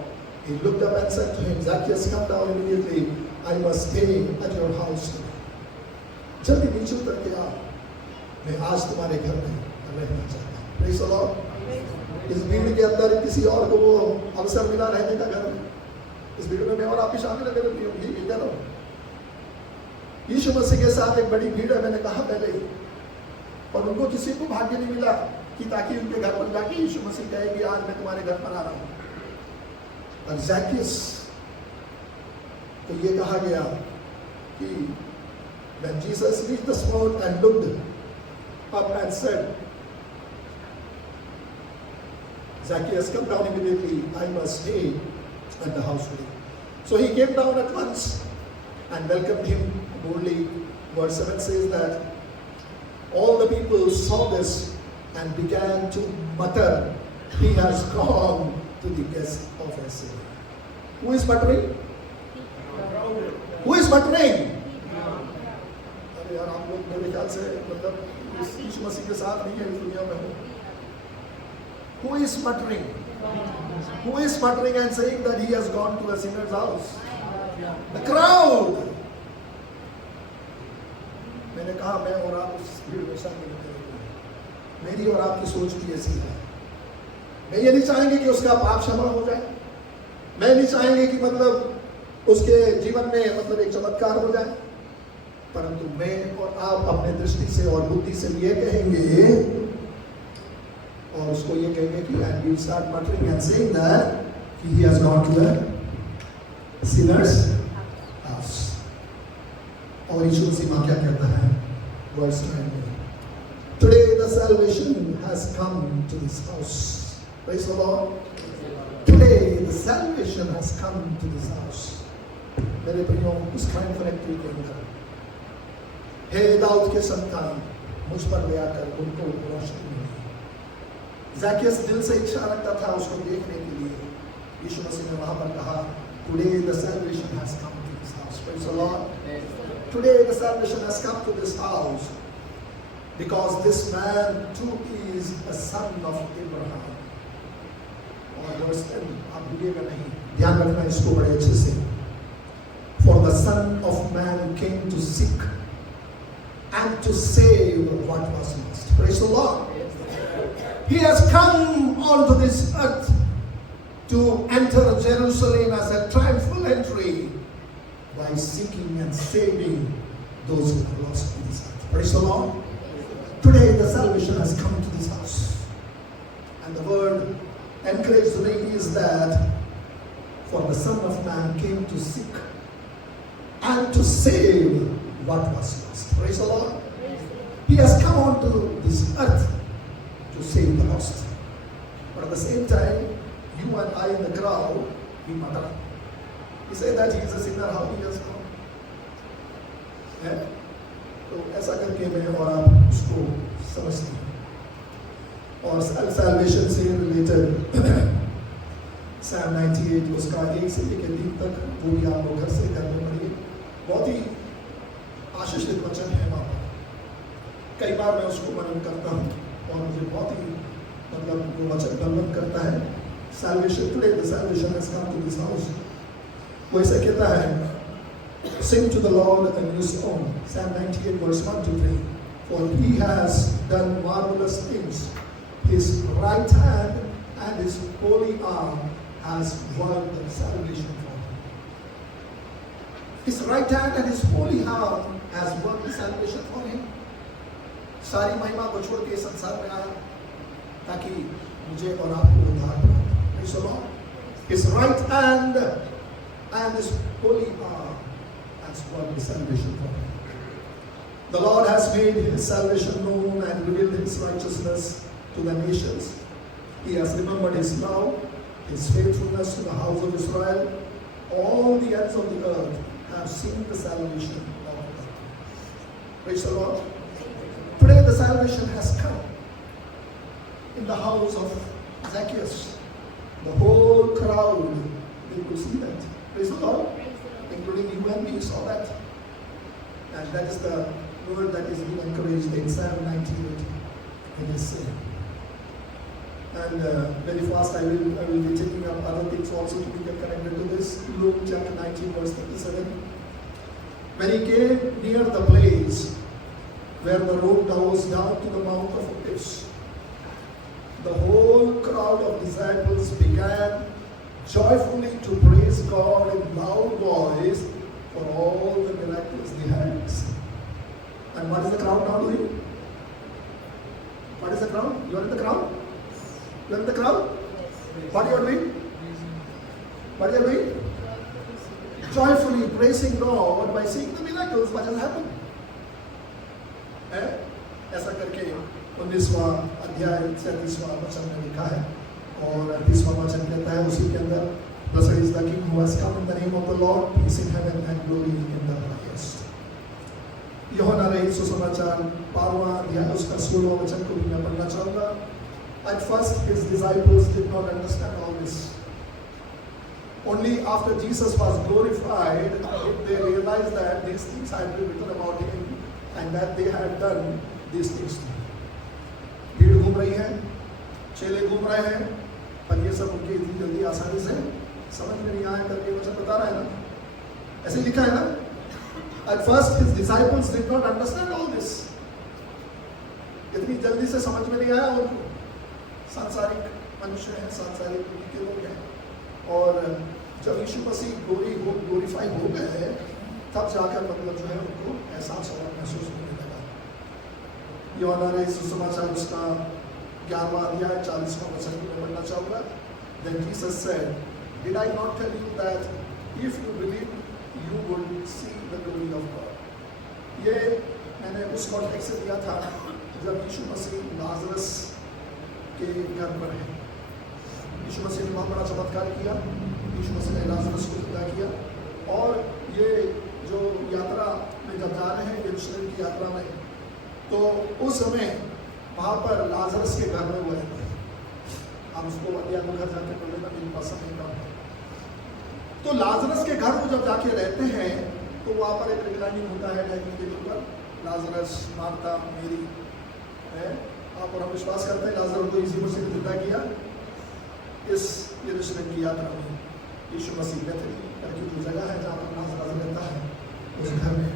he looked up and said to him, Zacchaeus, come down immediately. I must stay at your house today. जल्दी नीचे उतर के आओ, मैं आज तुम्हारे घर में रहना चाहता हूँ। Praise the Lord. इस भीड़ के अंदर किसी और को वो अवसर मिला रहने का घर में, इस भीड़ में मैं और आप भी शामिल है मेरे प्रियो। ये कह रहा हूँ, यीशु मसीह के साथ एक बड़ी भीड़ है, मैंने कहा पहले ही, और उनको किसी को भाग्य नहीं मिला कि ताकि उनके घर पर जाके यीशु मसीह कहे कि आज मैं तुम्हारे घर पर आ रहा हूँ। और ज़ैकेयस तो ये कहा गया कि when Jesus reached the spot and looked up and said, Zacchaeus, come down immediately. I must stay at the house today. So he came down at once and welcomed him boldly. Verse 7 says that all the people saw this and began to mutter, he has gone to the guest of his Savior. Who is muttering? Who is muttering? अरे यार, आप लोग मेरे ख्याल से मतलब इस यीशु मसीह के साथ नहीं है इस दुनिया में हो। Who is muttering? Who is muttering and saying that he has gone to a sinner's house? The crowd. मैंने कहा मैं और आप उस भीड़ में शामिल करेंगे। मेरी और आपकी सोच भी ऐसी है। मैं ये नहीं चाहेंगे कि उसका पाप क्षमा हो जाए। मैं नहीं चाहेंगे कि मतलब उसके जीवन में मतलब एक चमत्कार हो जाए। परंतु मैं और आप अपने दृष्टि से और बुद्धि से ये कहेंगे और उसको ये कहेंगे कि and we start muttering and saying that he has gone to the sinner's house. और यीशु मसीह क्या कहता है? Verse 9. Today the salvation has come to this house. Praise the Lord. Today the salvation has come to this house. मेरे प्रियों, उस Triumph factory के अंदर हे दाऊद के संतान, मुझ पर दया कर, उनको रोशनी मिली। ज़ैकियस दिल से इच्छा रखता था उसको देखने के लिए। यीशु मसीह ने वहां पर कहा, today the salvation has come to this house. Praise the Lord. Today the salvation has come to this house because this man too is a son of Abraham. और verse 10 आप भूलिएगा नहीं, ध्यान रखना इसको बड़े अच्छे से। For the Son of Man came to seek and to save what was lost. Praise the Lord. He has come onto this earth to enter Jerusalem as a triumphal entry by seeking and saving those who are lost in this earth. Praise the Lord. Today the salvation has come to this house. And the word encouraged me is that for the Son of Man came to seek and to save what was lost. Praise the Lord. He has come onto this earth to save the lost. But at the same time, you and I in the crowd, we mutter. He said that he is a sinner, how he has come? है? तो ऐसा करके मैं और आप उसको समझते हैं। और salvation से related Psalm 98 उसका 1 से लेकर 3 तक वो भी आप लोग घर से करने पड़ेंगे। बहुत ही आशीषित वचन है वहाँ पर। कई बार मैं उसको मनन करता हूँ और मुझे बहुत ही मतलब वो वचन बलवंत करता है। Salvation today, the salvation has come to this house. वो ऐसा कहता है, sing to the Lord a new song. Psalm 98 verse 1 to 3. For he has done marvelous things. His right hand and his holy arm has worked salvation for him. His right hand and his holy arm has worked salvation for him. सारी महिमा को छोड़ के संसार में आया ताकि मुझे और आपको उद्धार प्राप्त। Praise the Lord. His right hand and his holy arm has worked salvation for him. The Lord has made his salvation known and revealed his righteousness to the nations. He has remembered his love, his faithfulness to the house of Israel. All the ends of the earth have seen the salvation of God. Praise the Lord. Today the salvation has come in the house of Zacchaeus. The whole crowd, they could see that. Praise the Lord. Including you and me saw that. And that is the word that is being encouraged in Psalm 98. It is said. And very fast I will be taking up other things also to be connected to this. Luke chapter 19 verse 37. When he came near the place where the road goes down to the mouth of Olives, the whole crowd of disciples began joyfully to praise God in loud voice for all the miracles they had seen. And what is the crowd now doing? What is the crowd? You are in the crowd? You are in the crowd? What you are doing? What you are doing? Joyfully praising God by seeing the miracles what has happened. ऐसा करके 19वां अध्याय 37वां वचन में लिखा है और 38वां वचन कहता है उसी के अंदर Blessed is the King who has come in the name of the Lord, peace in heaven and glory in the highest. यूहन्ना रचित सुसमाचार 12वां अध्याय उसका 16वां वचन को भी मैं पढ़ना चाहूँगा। At first his disciples did not understand all this. Only after Jesus was glorified did they realize that these things had been written about him and that they had done these things. भीड़ घूम रही है, चेले घूम रहे हैं, पर ये सब उनके इतनी जल्दी आसानी से समझ में नहीं आया करके वचन बता रहा है ना, ऐसे लिखा है ना। At first his disciples did not understand all this. इतनी जल्दी से समझ में नहीं आया उनको। सांसारिक मनुष्य हैं, सांसारिक के लोग हैं, और जब यीशु मसीह ग्लोरीफाई हो गए तब जाकर मतलब जो है उनको एहसास और महसूस होने लगा। यूहन्ना रचित सुसमाचार उसका 11वां अध्याय 40वां वचन में पढ़ना चाहूँगा। Then Jesus said, Did I not tell you that if you believe you would see the glory of God? ये मैंने उस कॉन्टेक्स्ट से दिया था जब यीशु मसीह लाजरस के घर पर है। यीशु मसीह ने बहुत बड़ा चमत्कार किया, यीशु मसीह ने लाजरस को जिंदा किया, और ये जो यात्रा में जब जा रहे हैं, यरूशलेम की यात्रा उस समय वहां पर लाजरस के घर में वो रहते हैं। आप उसको अध्याय में घर जाके पढ़ लेना, मेरे पास समय कम है। तो लाजरस के घर वो जब जाके रहते हैं तो वहां पर एक रिक्लाइनिंग होता है डाइनिंग टेबल पर, लाजरस, मार्था, मेरी है। आप और हम विश्वास करते हैं लाजर को यीशु मसीह ने जिंदा किया। इस यरूशलेम की यात्रा में यीशु मसीह बेथनी करके जो जगह है जहाँ पर लाजर रहता है, उस घर में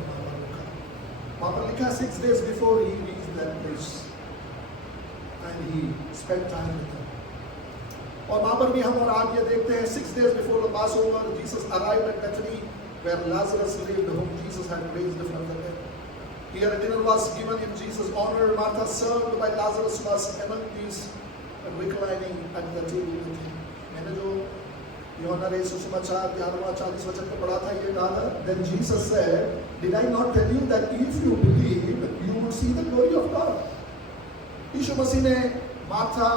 वहाँ पर लिखा 6 days before he reached that place and he spent time with them. और वहाँ पर भी हम और आप ये देखते हैं 6 days before the Passover, Jesus arrived at Bethany where Lazarus lived, whom Jesus had raised from the dead. Here a dinner was given in Jesus' honor. Martha served while Lazarus was among these reclining at the table with him. मैंने जो यूहन्ना रे सुसमाचार 11-40 वचन को पढ़ा था, ये कहा था, Then Jesus said, Did I not tell you that if you believe, you will see the glory of God? यीशु मसीह ने मार्था,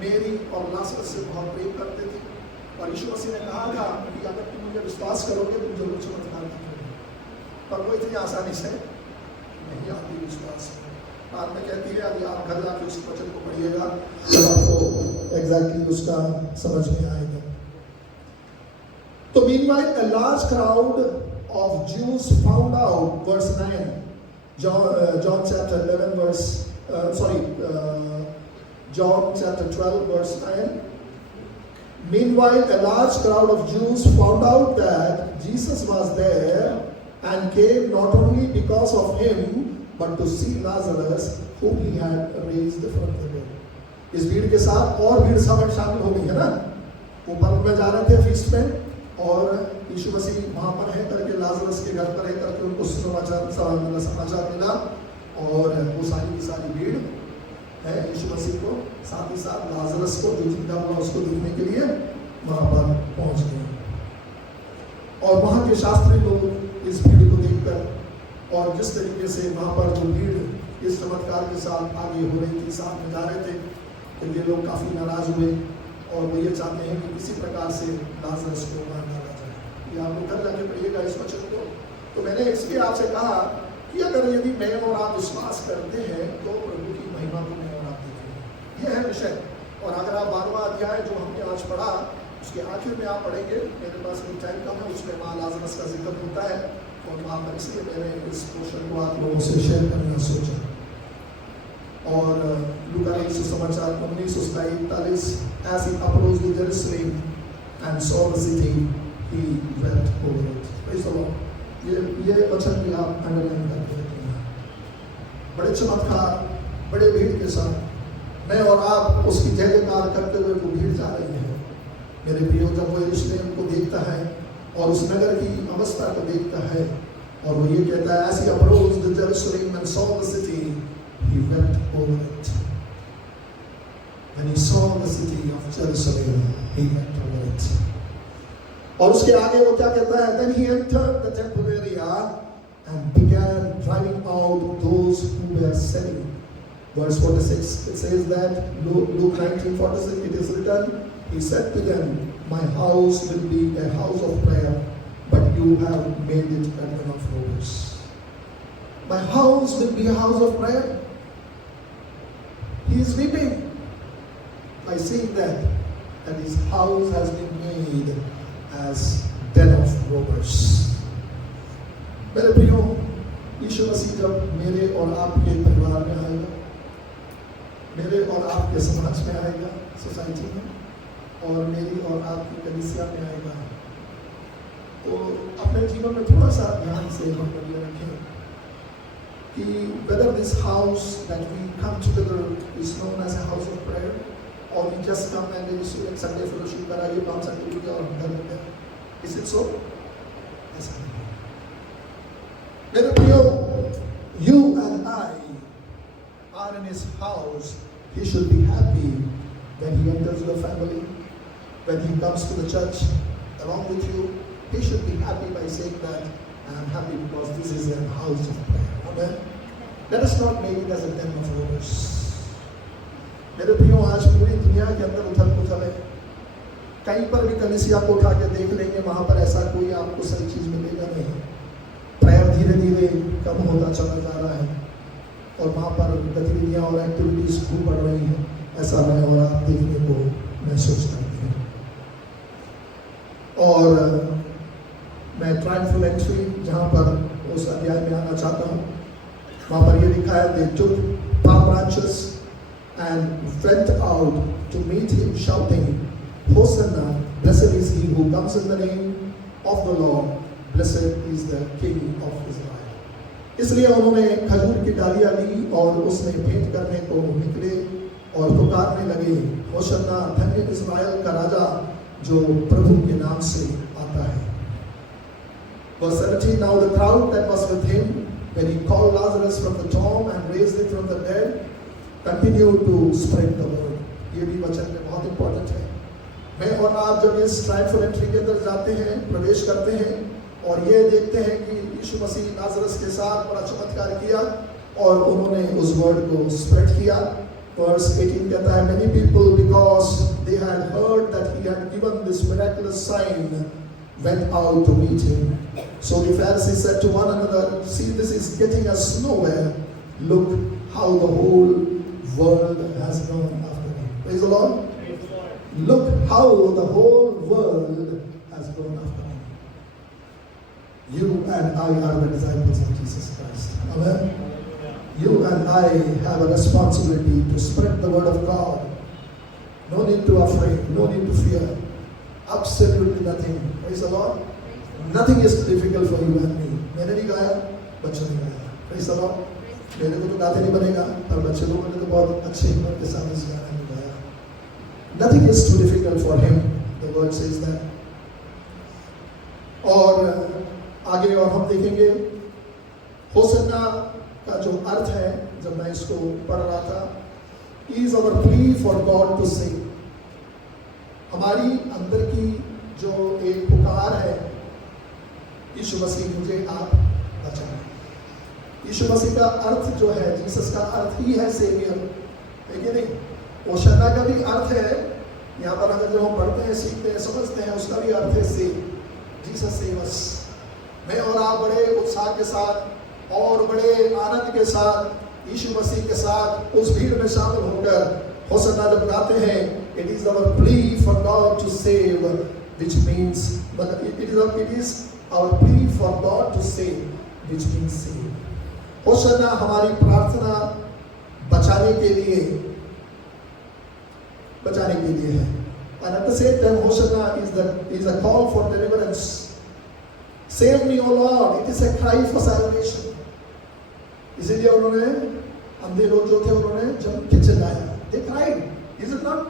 मेरी और लाजरस से बहुत प्रेम करते थे और यीशु मसीह ने कहा था कि अगर तुम मुझे विश्वास करोगे तुम जरूर चमत्कार दिखाओगे। पर वो इतनी आसानी से नहीं आती विश्वास। बाद में कहती है अभी आप घर जाकर उस वचन को पढ़िएगा तो आपको एग्जैक्टली उसका समझ में आएगा। तो meanwhile a large crowd of Jews found out, verse 9, John chapter 11 verse John chapter 12 verse 9. Meanwhile a large crowd of Jews found out that Jesus was there and came not only because of him but to see Lazarus whom he had raised from the dead. इस भीड़ के साथ और भीड़ सब शामिल हो गई है ना। वो पर्व में जा रहे थे फीस्ट में और यीशु मसीह वहाँ पर है करके लाजरस के घर पर है करके उनको समाचार मिला और वो सारी की सारी भीड़ है यीशु मसीह को साथ ही साथ लाजरस को जो जिंदा हुआ उसको देखने के लिए वहाँ पर पहुँच गए। और वहाँ के शास्त्री लोग इस भीड़ को देखकर और जिस तरीके से वहाँ पर जो भीड़ इस चमत्कार के साथ आगे हो रही थी, साथ में जा रहे थे, तो ये लोग काफ़ी नाराज हुए और वो ये चाहते हैं कि किसी प्रकार से लाजरस को मार डाला जाए। ये आप लोग घर जाके पढ़िएगा इस वचन को। तो मैंने इसलिए आपसे कहा कि अगर यदि मैं और आप विश्वास करते हैं तो प्रभु की महिमा को मैं और आप देखेंगे। ये है विषय। और अगर आप 12वां अध्याय जो हमने आज पढ़ा उसके आखिर में आप पढ़ेंगे, मेरे पास कोई टाइम कम है, उसमें वहाँ लाजरस का जिक्र होता है और वहाँ पर इसलिए मैंने इस पोर्शन को आप लोगों से शेयर करना सोचा। और लूका सुसमाचार 19:41, as he approached Jerusalem and saw the city, he wept over it. Praise the Lord. ये वचन भी आप अंडरलाइन करके रखिएगा। बड़े चमत्कार, बड़े भीड़ के साथ मैं और आप उसकी जय जयकार करते हुए वो भीड़ जा रही है। मेरे प्रियो, जब वो यरूशलेम को देखता है और उस नगर की अवस्था को देखता है और वो ये कहता है, as he approached Jerusalem and saw the city, he wept over it. When he saw the city of Jerusalem, he wept over it. और उसके आगे वो क्या कहता है? Then he entered the temple area and began driving out those who were selling. Verse 46, it says that Luke 19:46, it is written, he said to them, my house will be a house of prayer, but you have made it a den of robbers. My house will be a house of prayer. He is weeping by saying that his house has been made as den of robbers. मेरे प्रियो, यीशु मसीह जब मेरे और आपके परिवार में आएगा, मेरे और आपके समाज में आएगा, सोसाइटी में, और मेरी और आपकी कलीसिया में आएगा, तो अपने जीवन में थोड़ा सा ध्यान से हम ये रखें कि whether this house that we come together is known as a house of prayer or we just come and then like Sunday fellowship कराइए 5 संडे के और घर में, is it so? Yes. मेरे प्रियो, you and I are in his house. He should be happy when he enters your family, when he comes to the church along with you. He should be happy by saying that I am happy because this is a house of prayer. Amen. Let us not make it as a den of robbers. मेरे प्रियो, आज पूरी दुनिया के अंदर उथल पुथल है। कहीं पर भी कलीसिया को उठा के देख लेंगे, वहां पर ऐसा कोई आपको सही चीज मिलेगा नहीं। प्रेयर धीरे धीरे कम होता चला जा रहा है। और वहाँ पर गतिविधियाँ और एक्टिविटीज खूब बढ़ रही हैं, ऐसा मैं और आप देखने को महसूस करते हैं। और मैं ट्रायम्फल एंट्री जहाँ पर उस अध्याय में आना चाहता हूँ, वहाँ पर ये लिखा है, they took palm branches and went out to meet him shouting, Hosanna, blessed is he who comes in the name of the Lord, blessed is the King of Israel. इसलिए उन्होंने खजूर की डालियाँ ली और उसने भेंट करने को निकले और पुकारने लगे, होशन्ना, धन्य इस्राएल का राजा जो प्रभु के नाम से आता है। Verse 17, now the crowd that was with him when he called Lazarus from the tomb and raised him from the dead continued to spread the word. ये भी वचन में बहुत इंपॉर्टेंट है। मैं और आप जब इस ट्रायम्फल एंट्री के अंदर जाते हैं, प्रवेश करते हैं और ये देखते हैं कि यीशु मसीह नाज़रेत के साथ बड़ा चमत्कार किया और उन्होंने उस वर्ड को स्प्रेड किया। Verse 18 कहता है, many people because they had heard that he had given this miraculous sign went out to meet him. So the Pharisees said to one another, see, this is getting us nowhere. Look how the whole world has gone after him. Praise the Lord. Look how the whole world has gone after him. You and I are the disciples of Jesus Christ. Amen. You and I have a responsibility to spread the word of God. No need to afraid, no need to fear. Absolutely nothing. Praise the Lord. Nothing is difficult for you and me. मैंने नहीं गाया, बच्चों ने गाया. Praise the Lord. मेरे को तो गाते नहीं बनेगा, पर बच्चे लोगों ने तो बहुत अच्छे हिम्मत के साथ इस गाना में गाया. Nothing is too difficult for him. The word says that. और आगे और हम देखेंगे होसन्ना का जो अर्थ है, जब मैं इसको पढ़ रहा था, is our plea for God to save. हमारी अंदर की जो एक पुकार है, यीशु मसीह मुझे आप बचाएं। यीशु मसीह का अर्थ जो है, जीसस का अर्थ ही है सेवियर, है कि नहीं? होशन्ना का भी अर्थ है, यहाँ पर अगर जब हम पढ़ते हैं, सीखते हैं, समझते हैं, उसका भी अर्थ है सेव, जीसस सेव अस। मैं और आप बड़े उत्साह के साथ और बड़े आनंद के साथ यीशु मसीह के साथ उस भीड़ में शामिल होकर होसन्ना जब गाते हैं, it is our plea for God to save, which means, but it is our plea for God to save, which means save. Hosanna हमारी प्रार्थना बचाने के लिए है, and at the same time Hosanna is a call for deliverance. Save me, O Lord. It is a cry for salvation. इसीलिए उन्होंने अंधे लोग जो थे उन्होंने जब चिल्लाया, they cried. Is it not?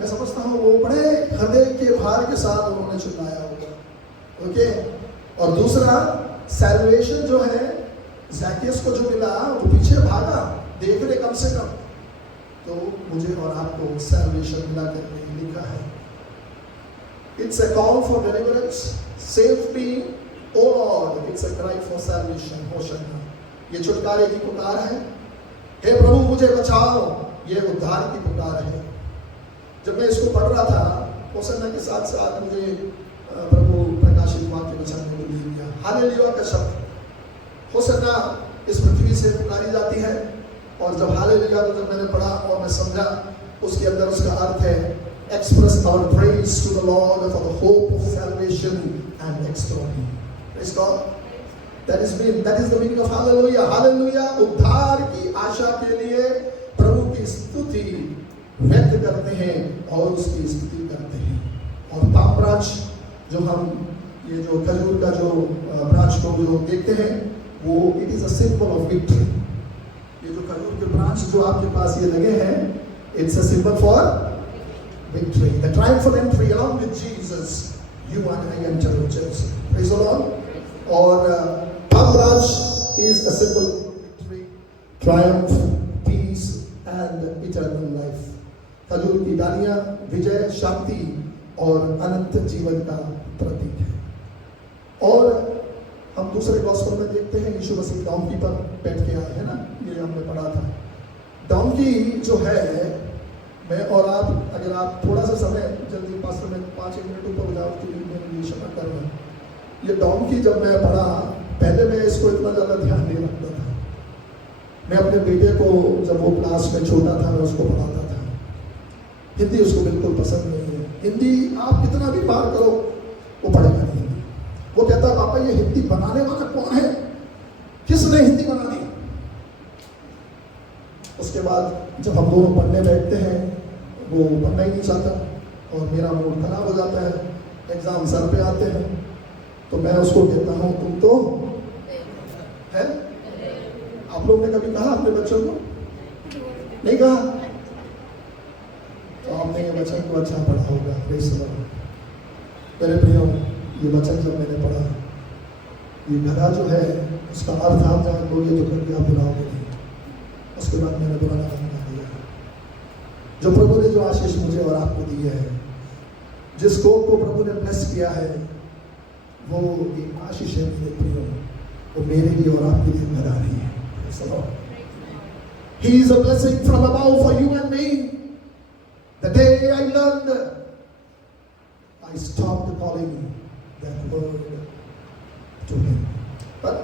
मैं समझता हूँ वो बड़े हृदय के भार के साथ उन्होंने चिल्लाया होगा, ओके? और दूसरा सैल्वेशन जो है, ज़ैकेयस को जो मिला वो पीछे भागा देखने कम से कम, तो मुझे और आपको सैल्वेशन मिला करके लिखा है। It's a call for deliverance. Save me, O Lord. It's a cry for salvation. होशन्ना, ये छुटकारे की पुकार है। हे प्रभु मुझे बचाओ, ये उद्धार की पुकार है। जब मैं इसको पढ़ रहा था, होशन्ना के साथ साथ मुझे प्रभु प्रकाशित वाक्य वचन में भी दिया, हालेलुया का शब्द। होशन्ना इस पृथ्वी से पुकारी जाती है, और जब हालेलुया को जब मैंने पढ़ा और मैं समझा, उसके अंदर उसका अर्थ है express our praise to the Lord for the hope of salvation and extol Him. Praise God. That is the meaning of hallelujah. Hallelujah उद्धार की आशा के लिए प्रभु की स्तुति व्यक्त करते हैं और उसकी स्तुति करते हैं। और पाम ब्रांच जो हम ये जो खजूर का जो ब्रांच को जो देखते हैं, वो it is a symbol of victory. ये जो खजूर के ब्रांच जो आपके पास ये लगे हैं, it's a symbol for victory. The triumphal entry along with Jesus, you and I enter Jerusalem. Praise the Lord. Or palm branch is a symbol of victory, triumph, peace, and eternal life. खजूर की डालियां विजय, शांति और अनंत जीवन का प्रतीक है। और हम दूसरे गॉस्पेल में देखते हैं, यीशु मसीह डोंकी पर बैठ के आए हैं ना, ये हमने पढ़ा था। डोंकी जो है, मैं और आप अगर आप थोड़ा सा समय जल्दी पास्टर में 5-1 मिनट ऊपर हो जाओ तो मेरे लिए क्षमा करना। ये डोंकी जब मैं पढ़ा, पहले मैं इसको इतना ज़्यादा ध्यान नहीं रखता था, मैं अपने बेटे को जब वो क्लास में छोटा था मैं उसको पढ़ाता था, हिंदी उसको बिल्कुल पसंद नहीं है। हिंदी आप कितना भी पार करो वो पढ़ेगा नहीं हिंदी। वो कहता है पापा ये हिंदी बनाने वाला कौन है, किसने हिंदी बना दी। उसके बाद जब हम दोनों पढ़ने बैठते हैं वो पढ़ना ही नहीं चाहता और मेरा मूड खराब हो जाता है, एग्जाम सर पे आते हैं तो मैं उसको कहता हूँ तुम तो है। आप लोग ने कभी कहा अपने बच्चों को, नहीं कहा, तो आपने ये वचन को अच्छा पढ़ा होगा। मेरे प्रियो, ये वचन जब मैंने पढ़ा, ये गधा जो है उसका अर्थ आप जान लोगे तो कभी आप बुलाओगे नहीं। उसके बाद मैंने दोबारा बंद कर दिया। जो प्रभु ने जो आशीष मुझे और आपको दी है, जिस कोट को प्रभु ने ब्लेस किया है, वो एक आशीष है मेरे प्रियो, वो मेरे लिए और आपके लिए गधा नहीं है। He is a blessing from above for you and me. The day I learned, I stopped calling that word to him. पर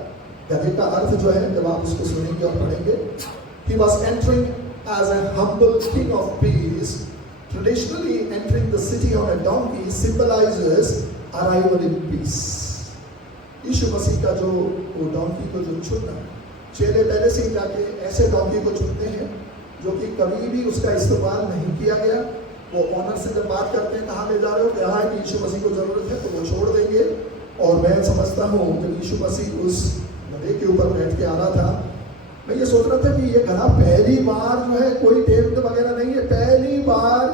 गधे का अर्थ जो है जब आप उसको सुनेंगे और पढ़ेंगे, he was entering as a humble king of peace. Traditionally, entering the city on a donkey symbolizes arrival in peace. यीशु मसीह का जो वो डोंकी को जो चुनना, चेले पहले से ही जाके ऐसे डोंकी को चुनते हैं जो कि कभी भी उसका इस्तेमाल नहीं किया गया। वो ऑनर से जब बात करते हैं कहाँ ले जा रहे हो, कहा है कि यीशु मसीह को जरूरत है, तो वो छोड़ देंगे। और मैं समझता हूँ जब यीशु मसीह उस गधे के ऊपर बैठ के आ रहा था, मैं ये सोच रहा था कि ये गधा पहली बार जो है, कोई टेप वगैरह नहीं है, पहली बार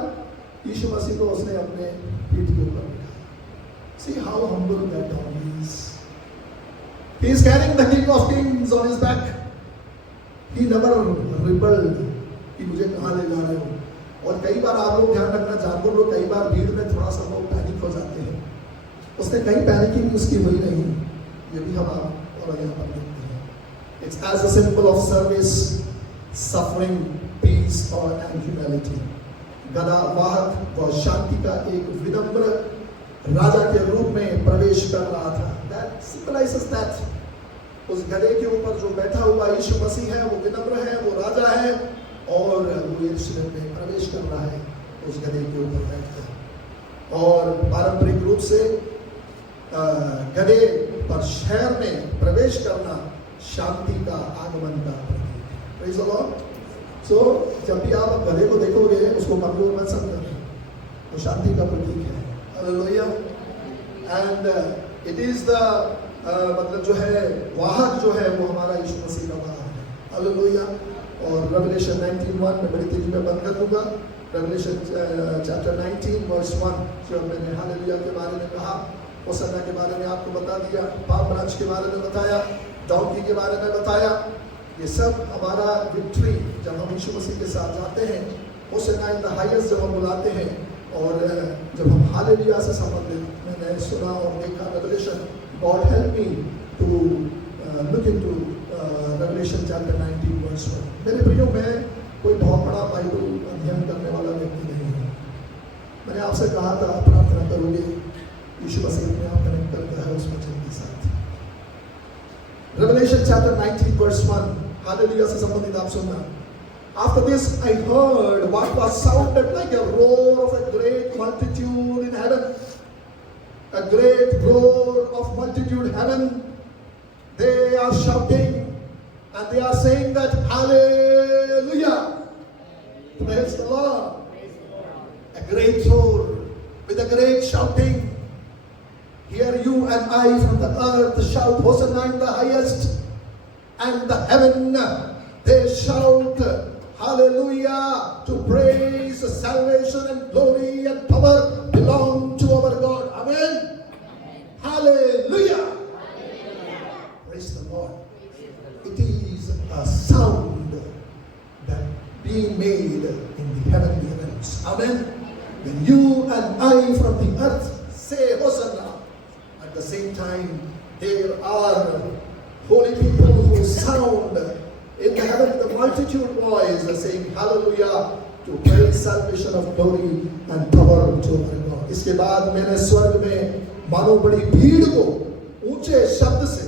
यीशु मसीह को उसने अपने पीठ के ऊपर बिठाया। See how humble that donkey is. He is carrying the King of Kings on his back. He never rebelled कि मुझे कहाँ ले जा रहे हो। और कई बार आप लोग ध्यान रखना, जानवर लोग कई बार भीड़ में थोड़ा सा लोग पैनिक हो जाते हैं। उसने कहीं पैनिकिंग उसकी हुई नहीं, ये भी हम आप और यहाँ पर देखते हैं। It's as a symbol of service, suffering, peace and humility. गधा वाहक व शांति का एक विनम्र राजा के रूप में प्रवेश कर रहा था। That symbolizes that. उस गधे के ऊपर जो बैठा हुआ यीशु मसीह है, वो विनम्र है, वो राजा है और वो यरूशलेम में प्रवेश कर रहा है उस गधे के ऊपर बैठकर। और पारंपरिक रूप से गधे पर शहर में प्रवेश करना शांति का आगमन का प्रतीक है। सो जब भी आप गधे को देखोगे उसको कमजोर मत समझना, वो शांति का प्रतीक है। Hallelujah. And it is the मतलब जो है वाहक जो है वो हमारा यीशु मसीह का वाहक है। हालेलुया। और रेवलेशन 19:1 में बड़ी तेजी में बंद कर दूंगा। रेवलेशन चैप्टर 19 वर्स 1 जो मैंने हालेलुया के बारे में कहा, होसन्ना के बारे में आपको बता दिया, पाम ब्रांच के बारे में बताया, डोंकी के बारे में बताया। ये सब हमारा विक्ट्री जब हम यीशु मसीह के साथ जाते हैं, होसन्ना इन द हाईएस्ट जब हम बुलाते हैं और जब हम हालेलुया से संबंधित मैंने सुना और देखा revelation, God help me to look into Revelation chapter 19 verse 1. मेरे प्रियो, मैं कोई बहुत बड़ा बाइबल अध्ययन करने वाला व्यक्ति नहीं हूँ। मैंने आपसे कहा था प्रार्थना करोगे, यीशु मसीह अपने आप कनेक्ट करता है उस वचन के साथ। Revelation chapter 19 verse 1, हालेलुया से संबंधित आप सुनना। After this I heard what was sounded like a roar of a great multitude in heaven. A great roar of multitude heaven. They are shouting and they are saying that hallelujah. Praise the Lord. A great roar with a great shouting. Here you and I from the earth shout Hosanna in the highest, and the heaven they shout hallelujah to praise, salvation and glory and power belong to our God. Amen. Hallelujah. Praise the Lord. It is a sound that being made in the heavenly realms. Amen. When you and I from the earth say Hosanna, at the same time there are holy people who sound in the heaven, the multitude voice saying hallelujah to praise, salvation of glory and power to our God. इसके बाद मैंने स्वर्ग में मानो बड़ी भीड़ को ऊंचे शब्द से,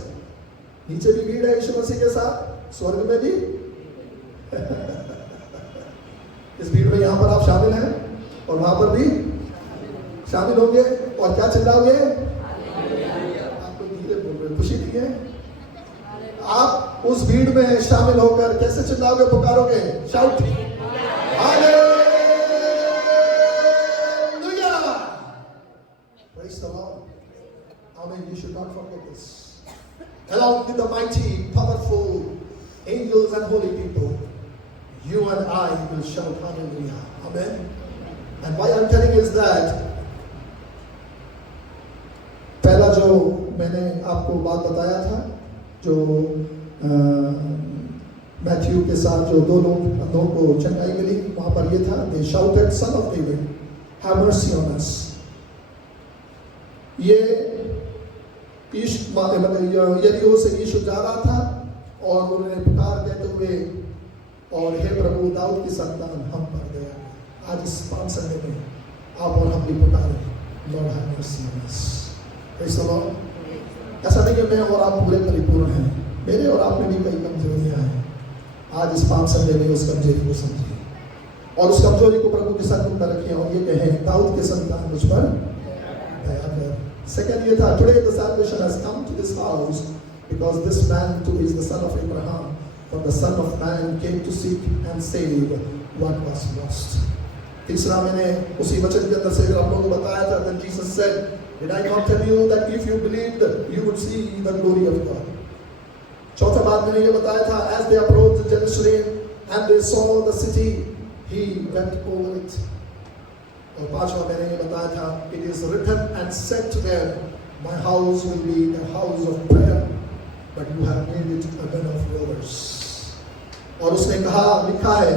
नीचे भी भीड़ है यीशु मसीह के साथ, स्वर्ग में भी इस भीड़ में यहाँ पर आप शामिल हैं और वहां पर भी शामिल होंगे और क्या चिल्लाओगे? आपको धीरे बोल रहे, खुशी नहीं है? आप उस भीड़ में शामिल होकर कैसे चिल्लाओगे, पुकारोगे? Shout hallelujah, praise the Lord, आमीन। You should not forget this. Along with the mighty, powerful angels and holy people, you and I will shout hallelujah, amen. And why I'm telling is that पहला जो मैंने आपको बात बताया था, जो Matthew के साथ जो दो लोगों को चंगाई मिली, वहां पर ये था, they shouted, son of David, have mercy on us. ये यरीहो से यीशु जा रहा था और उन्होंने पुकार कहते हुए, और हे प्रभु दाऊद की संतान हम पर दया। आज इस पान संडे में आप और हम भी पुकारें, Lord have mercy on us. Praise the Lord. ऐसा नहीं कि मैं और आप पूरे परिपूर्ण हैं, मेरे और आप में भी कई कमजोरियां हैं। आज इस पान संडे में उस कमजोरी को समझिए और उस कमजोरी को प्रभु के सन्मुख में रखें और ये कहें, दाऊद के संतान मुझ पर दया कर। सेकंड ये था, today the salvation has come to this house because this man too is the son of Abraham, for the son of man came to seek and save what was lost. तीसरा मैंने उसी वचन के अंदर से आप लोगों को बताया था, then Jesus said, did I not tell you that if you believed you would see the glory of God? चौथा बात मैंने ये बताया था, as they approached Jerusalem and they saw the city, he went over it. और पांचवा मैंने ये बताया था, it is written and said to them, my house will be a house of prayer, but you have made it a den of robbers. और उसने कहा, लिखा है,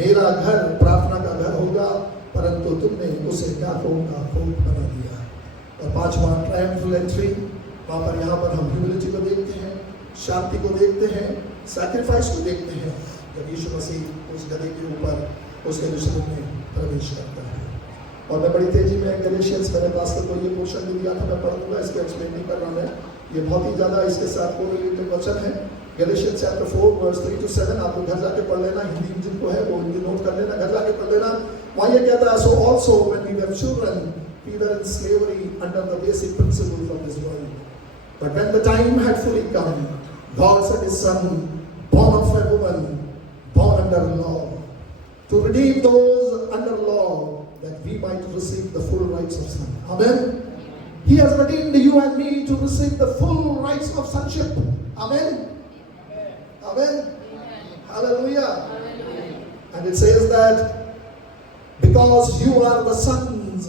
मेरा घर प्रार्थना का घर होगा, परंतु तुमने उसे डाकों का खोट बना दिया। और पांचवा ट्रायम्फल एंट्री, वहां पर यहाँ पर हम ह्यूमिलिटी को देखते हैं, शांति को देखते हैं, सैक्रिफाइस को देखते हैं, जब यीशु मसीह उस गधे के ऊपर उस यरूशलेम में प्रवेश करता है। और मैं बड़ी तेजी में गैलेशियंस, मैंने पास्टर को ये पोर्शन भी दिया था, मैं पढ़ूंगा, इसके एक्सप्लेन नहीं कर रहा मैं, ये बहुत ही ज्यादा इसके साथ कोरिलेटेड वचन है। गैलेशियंस चैप्टर 4 वर्स 3 to 7, आप लोग घर जाके पढ़ लेना, हिंदी जिनको है वो हिंदी नोट कर लेना, घर जाके पढ़ लेना। वहाँ ये कहता है, so also when we were children we were in slavery under the basic principles of this world, but when the time had fully come, God sent his son, born of a woman, born under law, to redeem those under law, that we might receive the full rights of son. Amen. He has redeemed you and me to receive the full rights of sonship. Amen. Amen. Hallelujah. And it says that because you are the sons,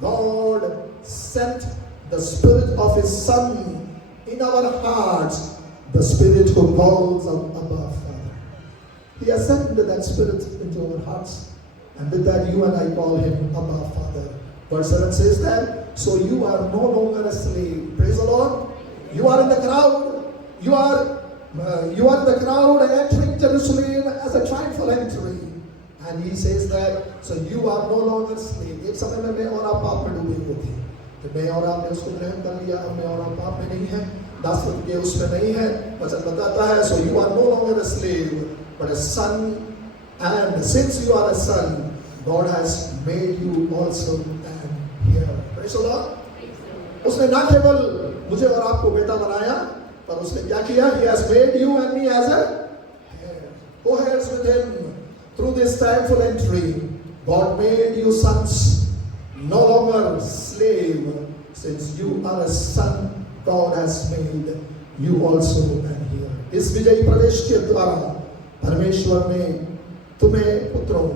God sent the spirit of his son in our hearts, the spirit who calls Abba Father. He has sent that spirit into our hearts, and with that you and I call him Abba Father. Verse 7 says that, so you are no longer a slave. Praise the Lord. You are in the crowd. You are in the crowd entering Jerusalem as a triumphal entry. And he says that, so you are no longer slave. एक समय में मैं और आप पाप में डूबे हुए थे, तो मैं और आपने उसको ग्रहण कर लिया, अब मैं और आप पाप में नहीं है, दासत्व के उसमें नहीं है। वचन बताता है, so you are no longer a slave, but a son, and since you are a son, God has made you also an heir. Praise the Lord. उसने ना केवल मुझे और आपको बेटा बनाया, पर उसने क्या किया? He has made you and me as a heir, co-heirs with him. Through this triumphal entry, God made you sons, no longer slave. Since you are a son, God has made you also an heir. इस विजयी प्रवेश के द्वारा परमेश्वर ने तुम्हें पुत्रों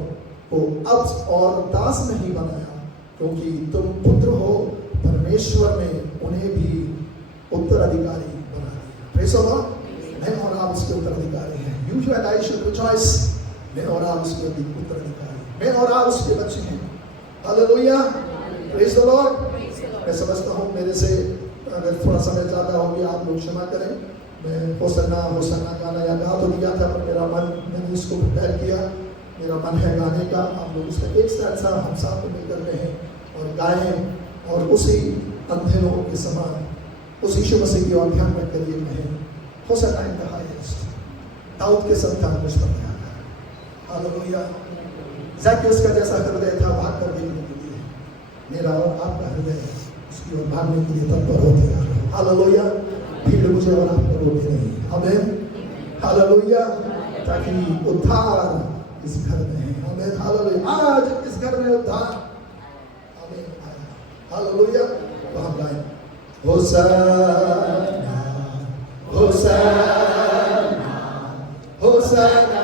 को अब और दास नहीं बनाया, क्योंकि तुम पुत्र हो, परमेश्वर ने उन्हें भी उत्तराधिकारी बना दिया। Praise the Lord. मैं और आप उसके उत्तराधिकारी हैं। You and I should rejoice. मैं और आप उसके उत्तराधिकारी, मैं और आप उसके बच्चे हैं। Hallelujah, praise the Lord. मैं समझता हूँ मेरे से अगर थोड़ा समय ज़्यादा हो गया, आप लोग क्षमा करें। मैं होसन्ना गाना या गा तो दिया था, पर मेरा मन, मैंने इसको प्रिपेयर किया, मेरा मन है गाने का। आप लोग उसका एक स्टैंजा हम साथ में मिलकर हैं और गाएं, और उसी अंधे लोगों के समान उस यीशु मसीह की ध्यान में करिए, कहें, होसन्ना इन द हाईएस्ट, दाऊद के संतान मुझ पर दया कर। हालेलुया। ज़क्कैयस का जैसा हृदय था भाग कर देखने के लिए, मेरा और आपका हृदय उसकी ओर भागने के लिए तत्पर होते हैं। हालेलुया। भीड़ मुझे और आपको रोके नहीं। आमीन। हालेलुया। ताकि उद्धार इस घर में है। आमीन। हालेलुया। आज इस घर में उद्धार आमीन आया। हालेलुया। तो हम गाएं होसाना होसाना होसाना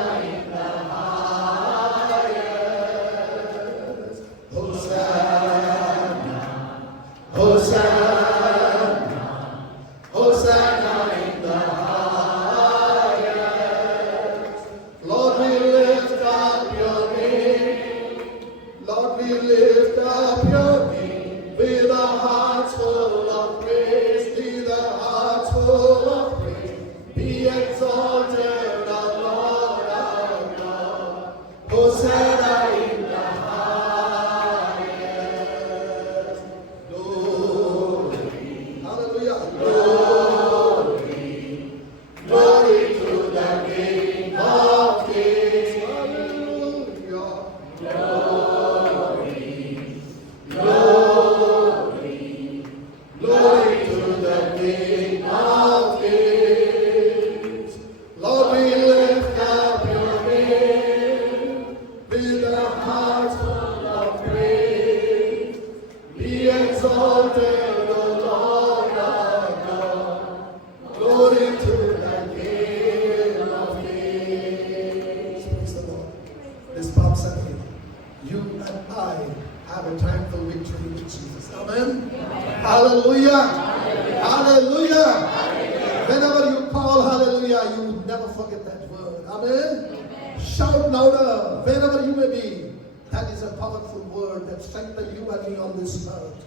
Hallelujah. Hallelujah. Whenever you call hallelujah, you never forget that word. Amen. Shout louder wherever you may be. That is a powerful word that strengthens you and me on this earth.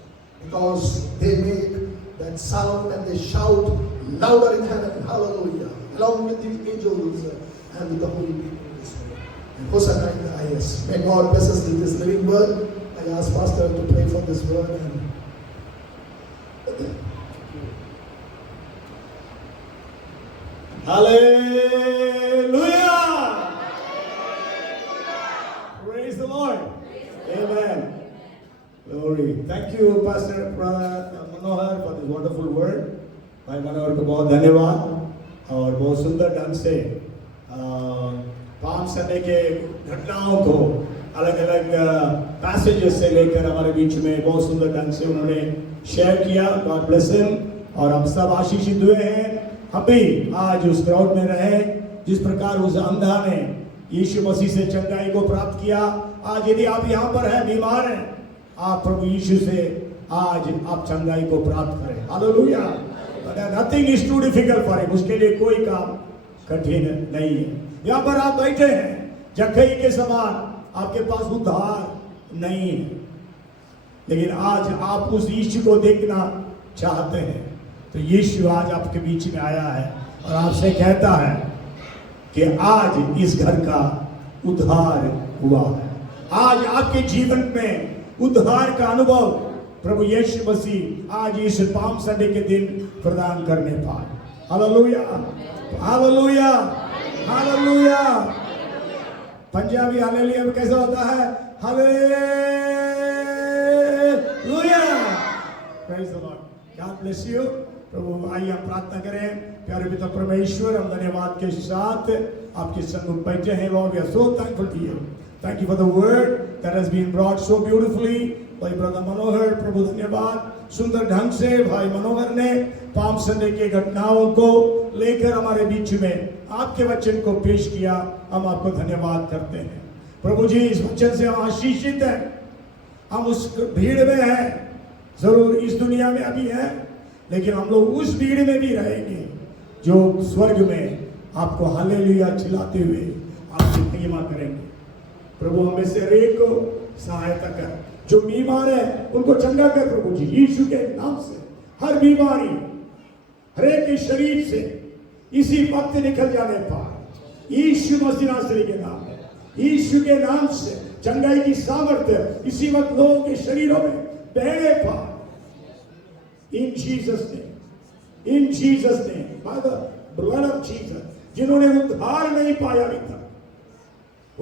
Because they make that sound and they shout louder in heaven. Hallelujah. Along with the angels and with the holy people in this world. And Hosanna in the highest. May God bless us with this living word. I ask Pastor to pray for this word. And Hallelujah! Praise the Lord. Amen. Glory. Thank you, Pastor Manohar, for this wonderful word. भाई मनोहर को बहुत धन्यवाद और बहुत सुंदर ढंग से palm Sunday के घटनाओं को अलग अलग पैसेजेस से लेकर हमारे बीच में बहुत सुंदर ढंग से उन्होंने शेयर किया। God bless him. और हम सब आशीषित हुए हैं। हम भी आज उस क्राउड में रहे जिस प्रकार उस अंधा ने यीशु मसीह से चंगाई को प्राप्त किया। आज यदि आप यहाँ पर हैं, बीमार हैं, आप प्रभु यीशु से आज आप चंगाई को प्राप्त करें। Hallelujah. Nothing is too difficult for him. उसके लिए कोई काम कठिन नहीं है। यहाँ पर आप बैठे हैं, जक्कई के समान आपके पास उद्धार नहीं है, लेकिन आज आप उस यीशु को देखना चाहते हैं, तो यीशु आज आपके बीच में आया है और आपसे कहता है कि आज इस घर का उद्धार हुआ है। आज आपके जीवन में उद्धार का अनुभव प्रभु यीशु मसीह आज इस पाम संडे के दिन प्रदान करने पाए। Hallelujah, hallelujah, hallelujah. Punjabi hallelujah में कैसा होता है? Hallelujah. Praise the Lord. God bless you. प्रभु आइए हम प्रार्थना करें। प्यारे पिता परमेश्वर, हम धन्यवाद के साथ आपके सम्मुख बैठे हैं। Lord, we are so thankful to you. Thank you for the word that has been brought so beautifully भाई ब्रदर मनोहर। प्रभु धन्यवाद, सुंदर ढंग से भाई मनोहर ने पाम संडे के घटनाओं को लेकर हमारे बीच में आपके वचन को पेश किया। हम आपको धन्यवाद करते हैं प्रभु जी। इस वचन से हम आशीषित हैं। हम उस भीड़ में हैं, जरूर इस दुनिया में अभी हैं, लेकिन हम लोग उस भीड़ में भी रहेंगे जो स्वर्ग में आपको हालेलुया चिल्लाते हुए आपकी महिमा करेंगे। प्रभु हमें से हर एक को सहायता कर। जो बीमार है उनको चंगा कर प्रभु जी, यीशु के नाम से। हर बीमारी हर एक के शरीर से इसी वक्त निकल जाने पाए यीशु मसीह नासरी के नाम में। यीशु के नाम से चंगाई की सामर्थ्य इसी वक्त लोगों के शरीरों में बहने पाए। In Jesus' name, in Jesus' name, by the blood of Jesus। जिन्होंने उद्धार नहीं पाया अभी तक,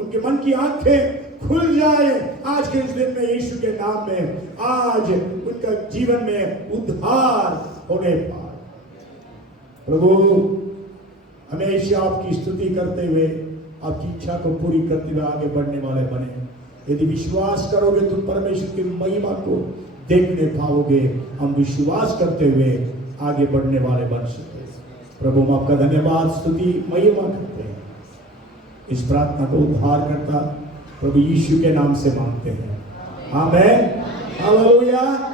उनके मन की आंखें खुल जाए आज के इस दिन में यीशु के नाम में। आज उनका जीवन में उद्धार होने पाए। प्रभु हमेशा आपकी स्तुति करते हुए आपकी इच्छा को पूरी करते हुए आगे बढ़ने वाले बने। यदि विश्वास करोगे तुम परमेश्वर की महिमा को देखने पाओगे। हम विश्वास करते हुए आगे बढ़ने वाले बन सकते। प्रभु हम आपका धन्यवाद स्तुति महिमा करते हैं। इस प्रार्थना को उद्धार करता प्रभु यीशु के नाम से मांगते हैं। आमीन। हालेलुया।